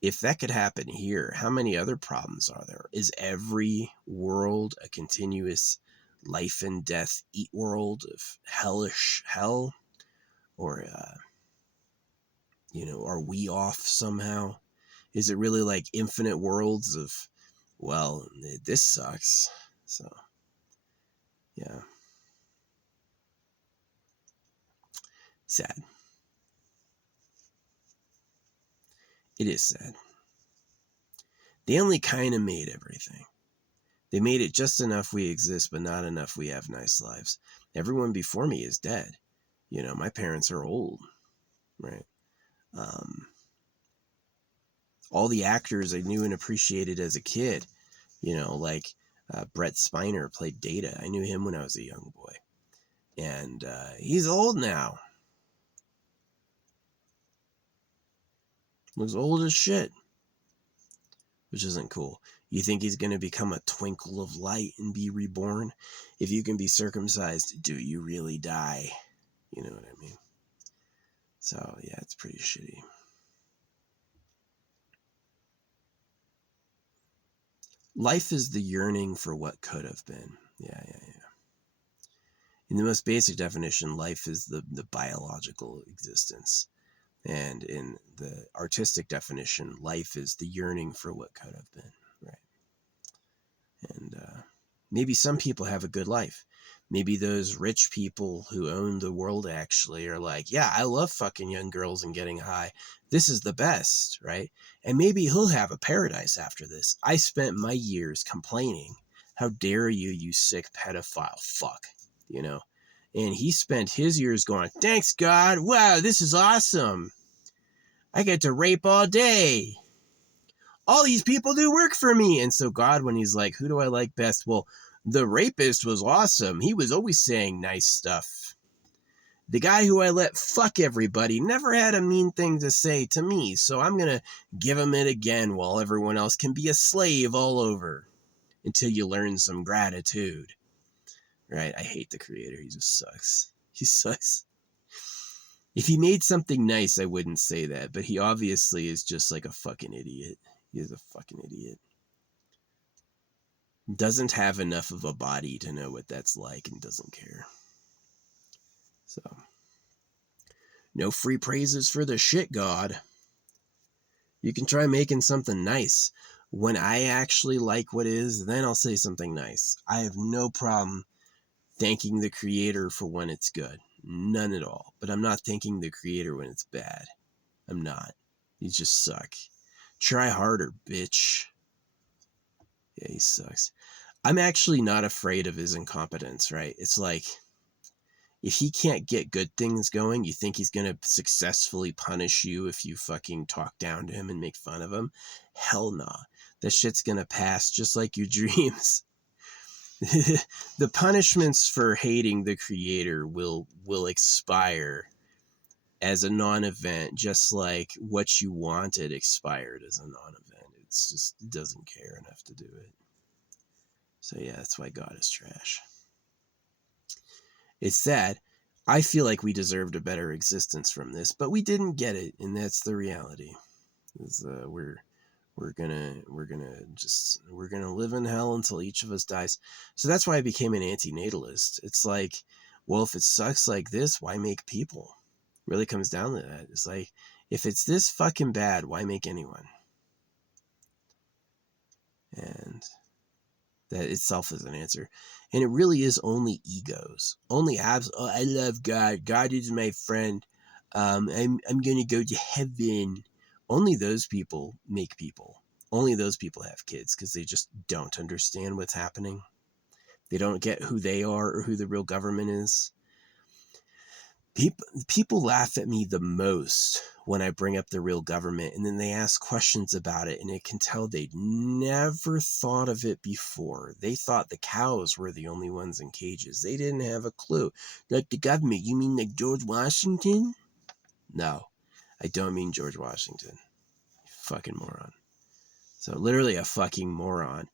if that could happen here, how many other problems are there? Is every world a continuous life and death eat world of hellish hell? Or, are we off somehow? Is it really like infinite worlds of, well, this sucks. So, yeah. Sad. It is sad. They only kind of made everything. They made it just enough we exist, but not enough we have nice lives. Everyone before me is dead. My parents are old, right? All the actors I knew and appreciated as a kid, like Brett Spiner played Data. I knew him when I was a young boy. And he's old now. Looks old as shit. Which isn't cool. You think he's going to become a twinkle of light and be reborn? If you can be circumcised, do you really die? You know what I mean? So, yeah, it's pretty shitty. Life is the yearning for what could have been. Yeah. In the most basic definition, life is the biological existence. And in the artistic definition, life is the yearning for what could have been, right? And maybe some people have a good life. Maybe those rich people who own the world actually are like, yeah, I love fucking young girls and getting high. This is the best, right? And maybe he'll have a paradise after this. I spent my years complaining How dare you, you sick pedophile fuck, you know? And he spent his years going, thanks, God. Wow, this is awesome. I get to rape all day. All these people do work for me. And so God, when he's like, who do I like best? Well, the rapist was awesome. He was always saying nice stuff. The guy who I let fuck everybody never had a mean thing to say to me. So I'm going to give him it again while everyone else can be a slave all over until you learn some gratitude. Right? I hate the creator. He just sucks. He sucks. If he made something nice, I wouldn't say that. But he obviously is just like a fucking idiot. He is a fucking idiot. Doesn't have enough of a body to know what that's like and doesn't care. So, no free praises for the shit god. You can try making something nice. When I actually like what is, then I'll say something nice. I have no problem thanking the creator for when it's good. None at all. But I'm not thanking the creator when it's bad. I'm not. You just suck. Try harder, bitch. Yeah, he sucks. I'm actually not afraid of his incompetence, right? It's like, if he can't get good things going, you think he's going to successfully punish you if you fucking talk down to him and make fun of him? Hell nah. That shit's going to pass just like your dreams. The punishments for hating the creator will expire as a non-event, just like what you wanted expired as a non-event. It's just, it doesn't care enough to do it. So yeah, that's why God is trash. It's sad. I feel like we deserved a better existence from this, but we didn't get it, and that's the reality. We're gonna live in hell until each of us dies. So that's why I became an antinatalist. It's like, well, if it sucks like this, why make people? It really comes down to that. It's like, if it's this fucking bad, why make anyone? And that itself is an answer. And it really is only egos. Only abs. Oh, I love God. God is my friend. I'm gonna go to heaven. Only those people make people. Only those people have kids because they just don't understand what's happening. They don't get who they are or who the real government is. People laugh at me the most when I bring up the real government, and then they ask questions about it, and it can tell they'd never thought of it before. They thought the cows were the only ones in cages. They didn't have a clue. Like the government, you mean like George Washington? No, I don't mean George Washington. You fucking moron. So literally a fucking moron.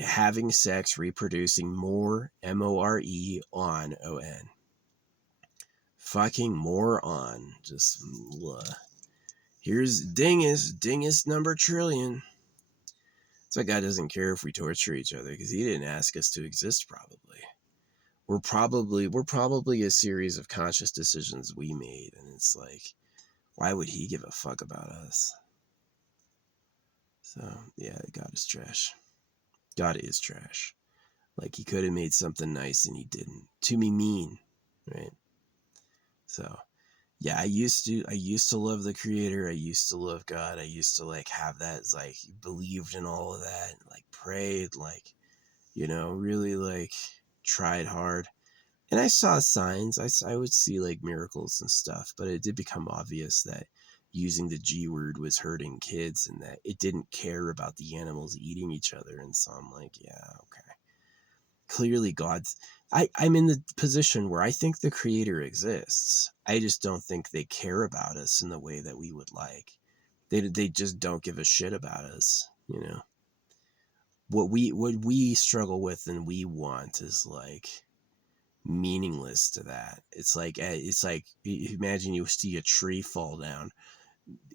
Having sex, reproducing, more, MOREON. Fucking moron. Just, here's dingus number trillion. That's why God doesn't care if we torture each other, because he didn't ask us to exist, probably. We're probably a series of conscious decisions we made, and it's like, why would he give a fuck about us? So, yeah, God is trash. God is trash. Like, he could have made something nice and he didn't. To be mean, right? So, yeah, I used to love the creator. I used to love God. I used to like have that, like, believed in all of that, like prayed, like, really like tried hard. And I saw signs. I would see like miracles and stuff, but it did become obvious that using the G word was hurting kids and that it didn't care about the animals eating each other. And so I'm like, yeah, okay. Clearly I'm in the position where I think the creator exists. I just don't think they care about us in the way that we would like. They just don't give a shit about us, What we struggle with and we want is like meaningless to that. It's like imagine you see a tree fall down.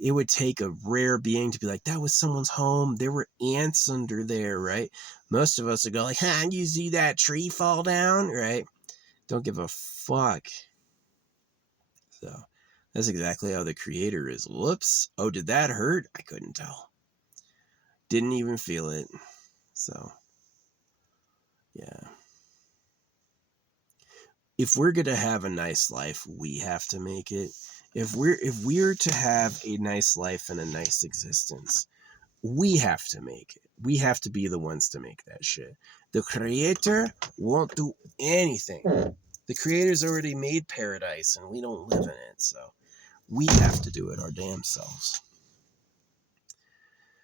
It would take a rare being to be like, that was someone's home. There were ants under there, right? Most of us would go like, you see that tree fall down, right? Don't give a fuck. So that's exactly how the creator is. Whoops. Oh, did that hurt? I couldn't tell. Didn't even feel it. So, yeah. If we're going to have a nice life, we have to make it. If we're to have a nice life and a nice existence, we have to make it. We have to be the ones to make that shit. The creator won't do anything. The creator's already made paradise and we don't live in it, so we have to do it our damn selves.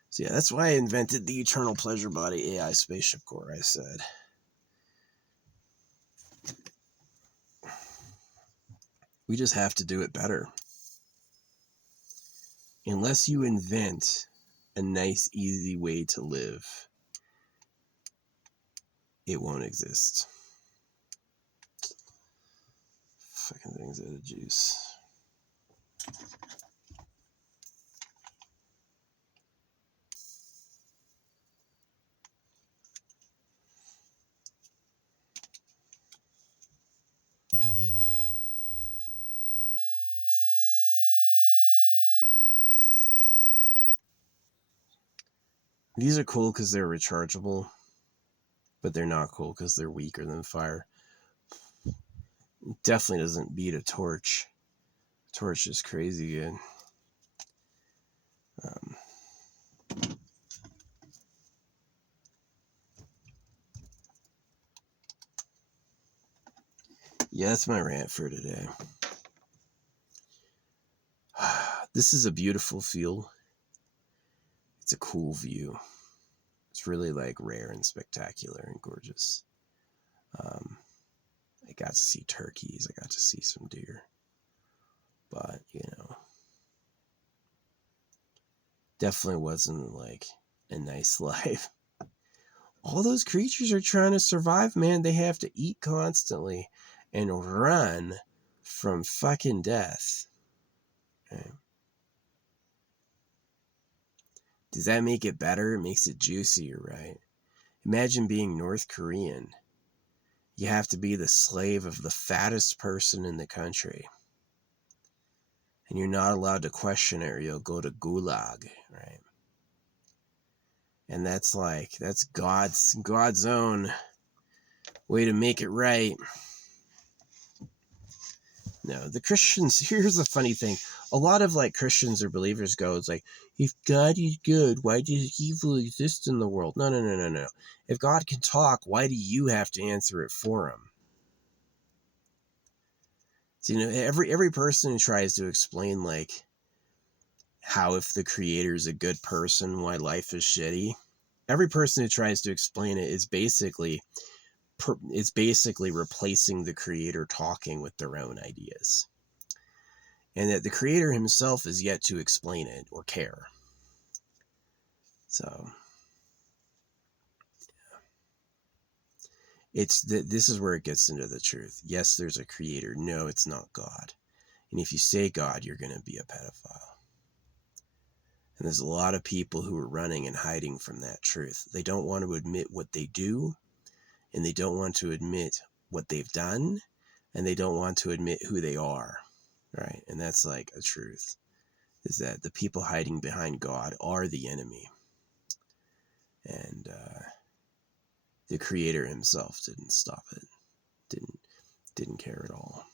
So yeah, that's why I invented the Eternal Pleasure Body AI Spaceship Core, I said. We just have to do it better. Unless you invent a nice, easy way to live, it won't exist. Fucking things out of juice. These are cool because they're rechargeable, but they're not cool because they're weaker than fire. It definitely doesn't beat a torch. Torch is crazy good. Yeah, that's my rant for today. This is a beautiful field. It's a cool view. It's really like rare and spectacular and gorgeous. I got to see turkeys. I got to see some deer. But, definitely wasn't like a nice life. All those creatures are trying to survive, man. They have to eat constantly and run from fucking death. Okay. Does that make it better? It makes it juicier, right? Imagine being North Korean. You have to be the slave of the fattest person in the country. And you're not allowed to question it or you'll go to gulag, right? And that's God's own way to make it right. No, the Christians, here's the funny thing. A lot of like Christians or believers go, it's like, if God is good, why does evil exist in the world? No. If God can talk, why do you have to answer it for him? So, every person who tries to explain like how if the creator is a good person, why life is shitty, every person who tries to explain it is basically replacing the creator talking with their own ideas. And that the creator himself is yet to explain it or care. So, this is where it gets into the truth. Yes, there's a creator. No, it's not God. And if you say God, you're going to be a pedophile. And there's a lot of people who are running and hiding from that truth. They don't want to admit what they do, and they don't want to admit what they've done, and they don't want to admit who they are, right? And that's like a truth, is that the people hiding behind God are the enemy. And the creator himself didn't stop it, didn't care at all.